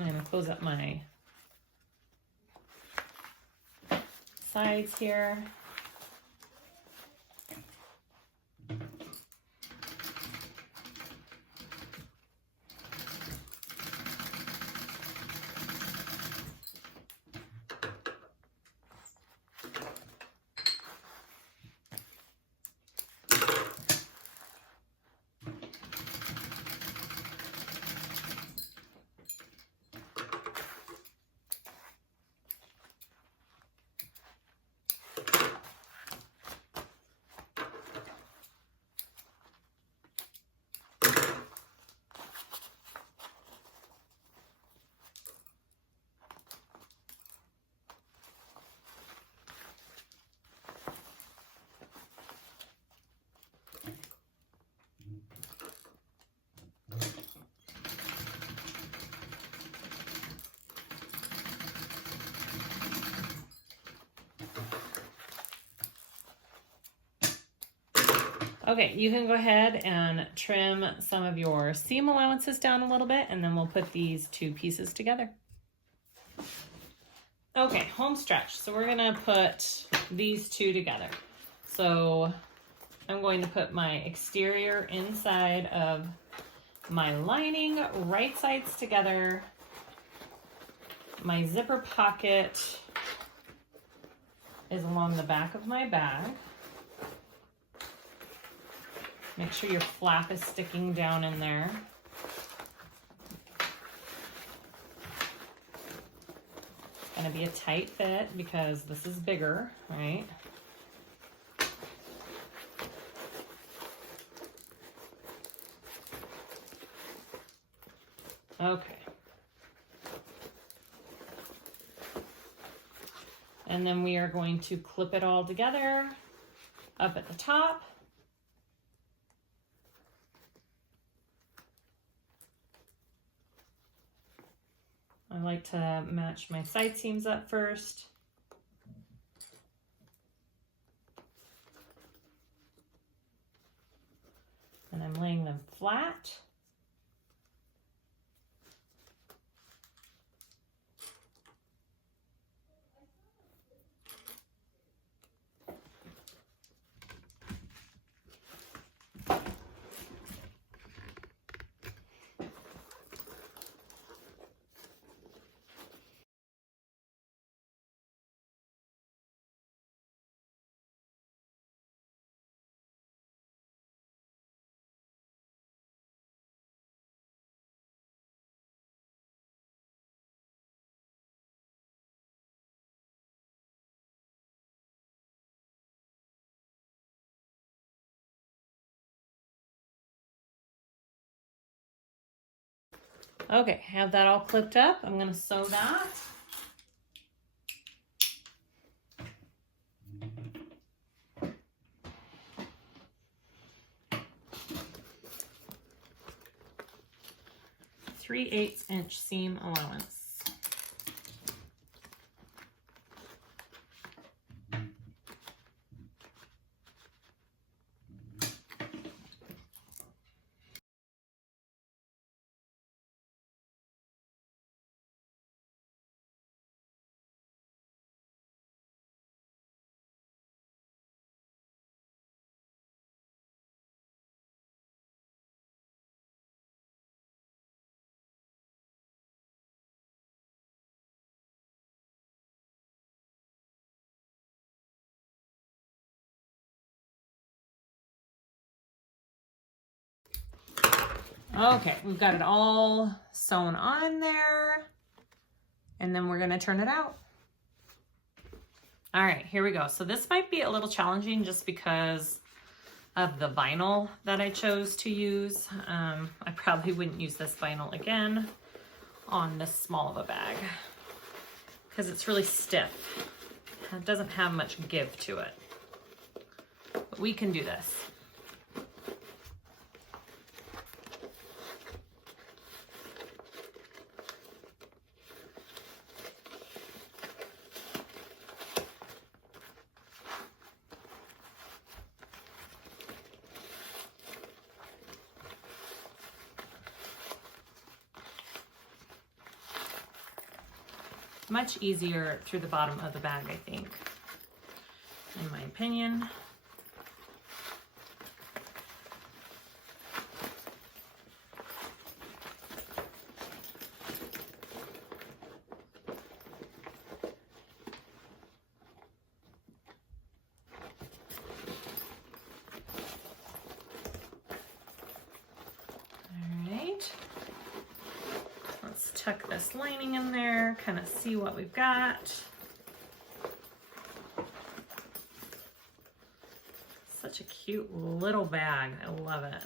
I'm going to close up my sides here. Okay, you can go ahead and trim some of your seam allowances down a little bit, and then we'll put these two pieces together. Okay, home stretch. So we're gonna put these two together. So I'm going to put my exterior inside of my lining, right sides together. My zipper pocket is along the back of my bag. Make sure your flap is sticking down in there. Gonna be a tight fit because this is bigger, right? Okay. And then we are going to clip it all together up at the top. I like to match my side seams up first. And I'm laying them flat. Okay, have that all clipped up. I'm gonna sew that. Three-eighths inch seam allowance. Okay, we've got it all sewn on there, and then we're gonna turn it out. All right, here we go. So this might be a little challenging just because of the vinyl that I chose to use. I probably wouldn't use this vinyl again on this small of a bag because it's really stiff. It doesn't have much give to it, but we can do this. Much easier through the bottom of the bag, I think, in my opinion. Tuck this lining in there, kind of see what we've got. Such a cute little bag. I love it.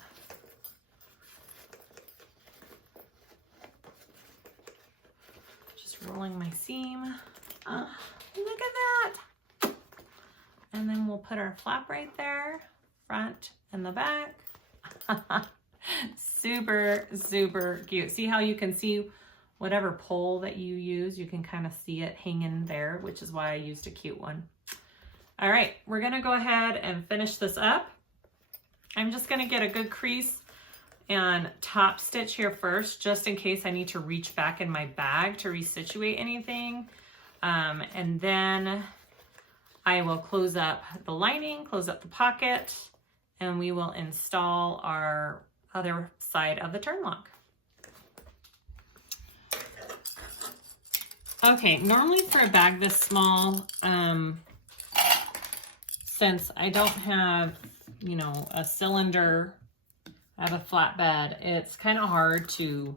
Just rolling my seam. Oh, look at that. And then we'll put our flap right there, front and the back. Super, super cute. See how you can see whatever pole that you use, you can kind of see it hanging there, which is why I used a cute one. All right, we're gonna go ahead and finish this up. I'm just gonna get a good crease and top stitch here first, just in case I need to reach back in my bag to resituate anything. And then I will close up the lining, close up the pocket, and we will install our other side of the turn lock. Okay, normally for a bag this small, since I don't have, you know, a cylinder I have a flatbed. It's kind of hard to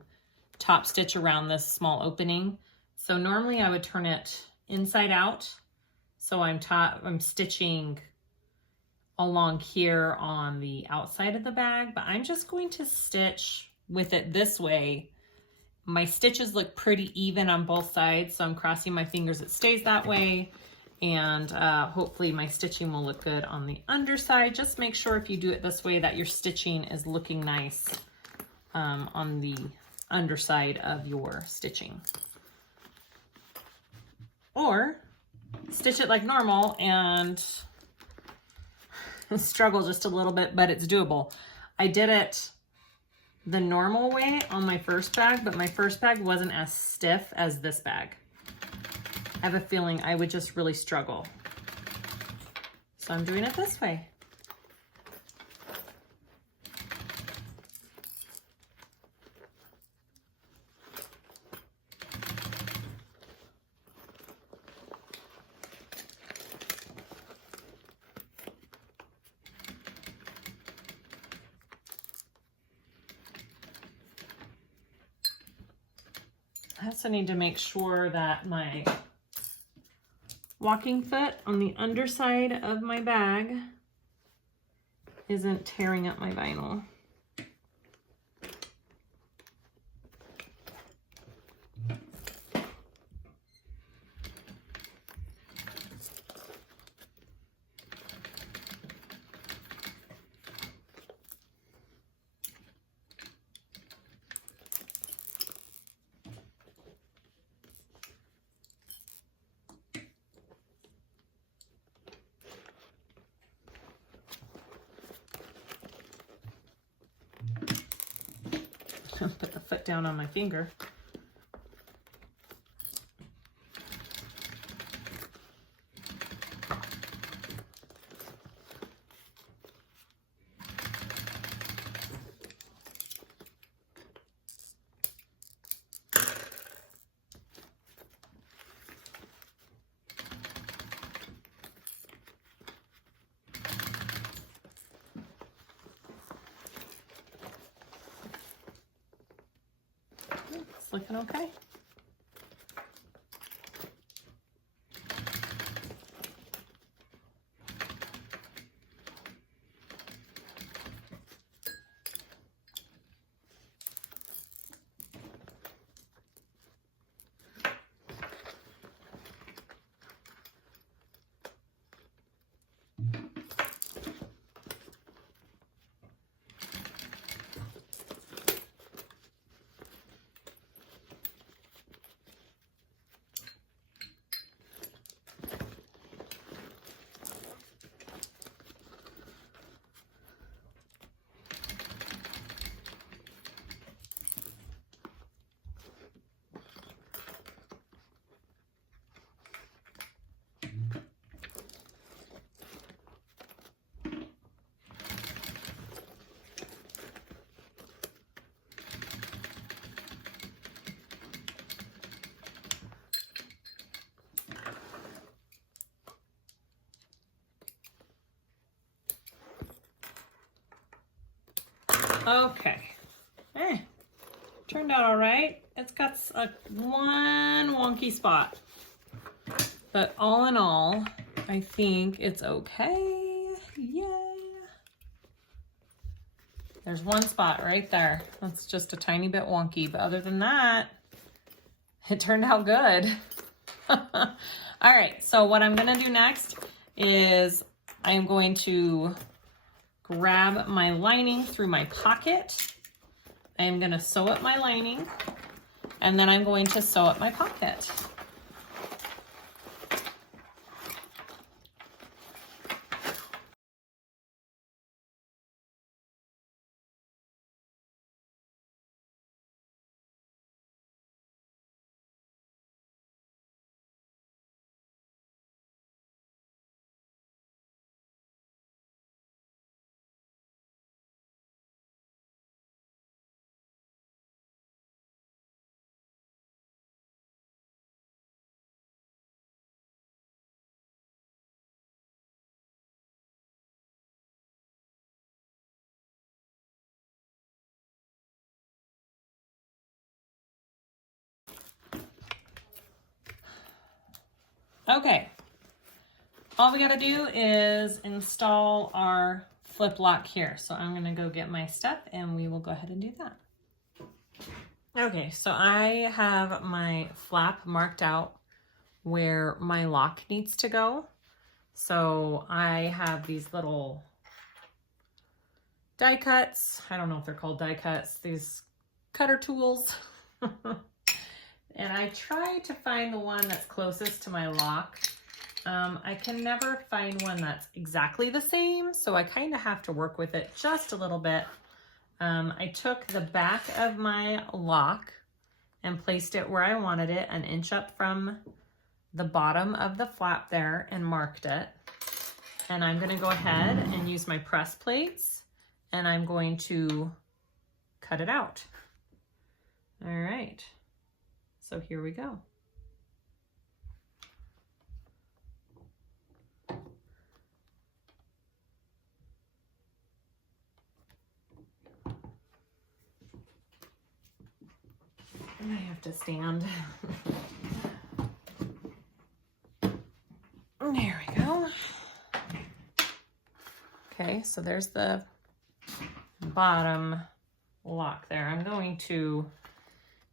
top stitch around this small opening. So normally I would turn it inside out. So I'm stitching along here on the outside of the bag, but I'm just going to stitch with it this way. My stitches look pretty even on both sides, so I'm crossing my fingers it stays that way. And hopefully my stitching will look good on the underside. Just make sure if you do it this way that your stitching is looking nice on the underside of your stitching. Or stitch it like normal and struggle just a little bit, but it's doable. I did it the normal way on my first bag, but my first bag wasn't as stiff as this bag. I have a feeling I would just really struggle. So I'm doing it this way. I also need to make sure that my walking foot on the underside of my bag isn't tearing up my vinyl. Put the foot down on my finger. It's looking okay. Okay, turned out all right. It's got one wonky spot, but all in all, I think it's okay. Yay! There's one spot right there. That's just a tiny bit wonky, but other than that, it turned out good. All right, so what I'm gonna do next is I'm going to grab my lining through my pocket. I'm gonna sew up my lining, and then I'm going to sew up my pocket. Okay, all we gotta do is install our flip lock here. So I'm gonna go get my stuff and we will go ahead and do that. Okay, so I have my flap marked out where my lock needs to go. So I have these little die cuts. I don't know if they're called die cuts, these cutter tools. And I try to find the one that's closest to my lock. I can never find one that's exactly the same, so I kind of have to work with it just a little bit. I took the back of my lock and placed it where I wanted it, an inch up from the bottom of the flap there, and marked it. And I'm gonna go ahead and use my press plates and I'm going to cut it out. All right, so here we go. I have to stand. There we go. Okay, so there's the bottom lock there. I'm going to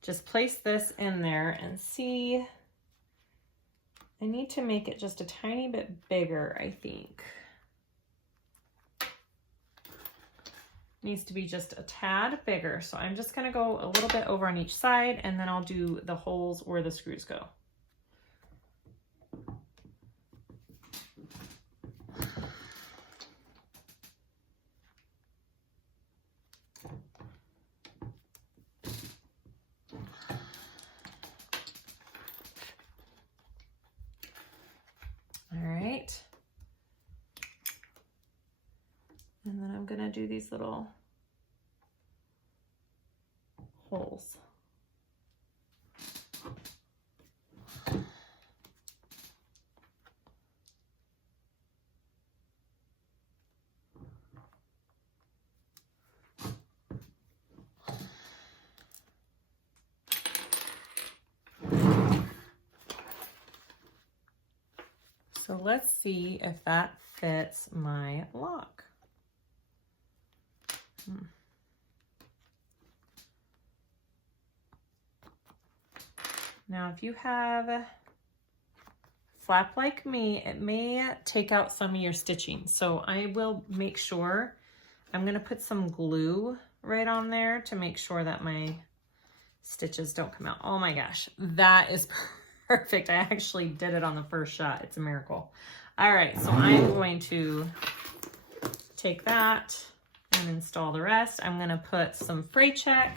just place this in there and see. I need to make it just a tiny bit bigger, I think. Needs to be just a tad bigger. So I'm just gonna go a little bit over on each side and then I'll do the holes where the screws go. All right. And then I'm gonna do these little holes. So let's see if that fits my lock. Now, if you have a flap like me, it may take out some of your stitching. So I will make sure, I'm gonna put some glue right on there to make sure that my stitches don't come out. Oh my gosh, that is perfect. I actually did it on the first shot. It's a miracle. All right, so I'm going to take that and install the rest. I'm gonna put some fray check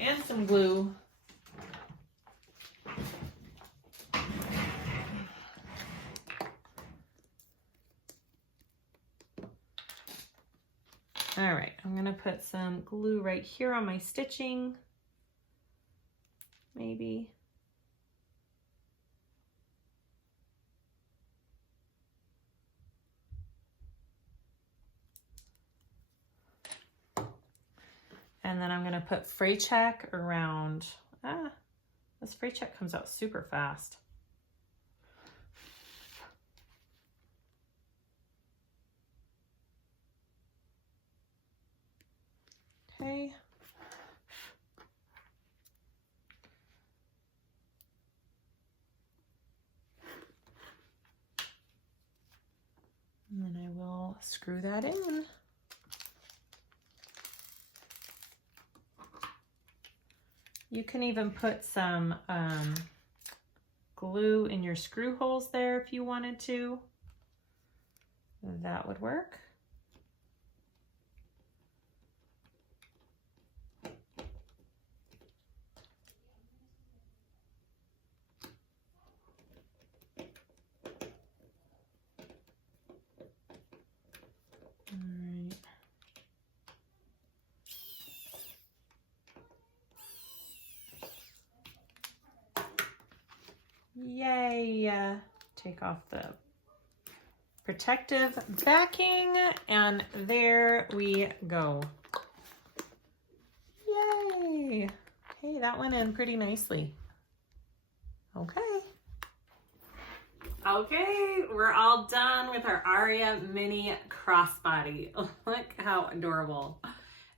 and some glue. All right, I'm gonna put some glue right here on my stitching, maybe. And then I'm gonna put fray check around, this fray check comes out super fast. Okay. And then I will screw that in. You can even put some glue in your screw holes there if you wanted to. That would work. Yay! Take off the protective backing and there we go. Yay! Okay, that went in pretty nicely. Okay. Okay, we're all done with our Aria mini crossbody. Look how adorable.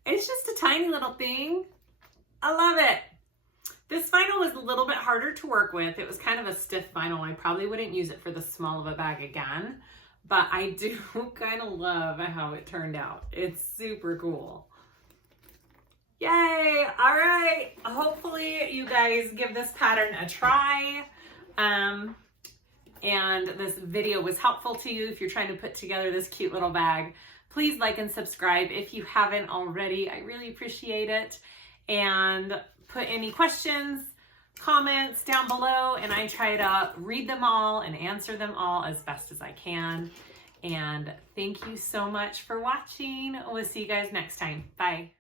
It's just a tiny little thing. I love it. This vinyl was a little bit harder to work with. It was kind of a stiff vinyl. I probably wouldn't use it for the small of a bag again, but I do kind of love how it turned out. It's super cool. Yay! All right, hopefully you guys give this pattern a try. And this video was helpful to you if you're trying to put together this cute little bag. Please like and subscribe if you haven't already. I really appreciate it. And put any questions, comments down below, and I try to read them all and answer them all as best as I can. And thank you so much for watching. We'll see you guys next time. Bye.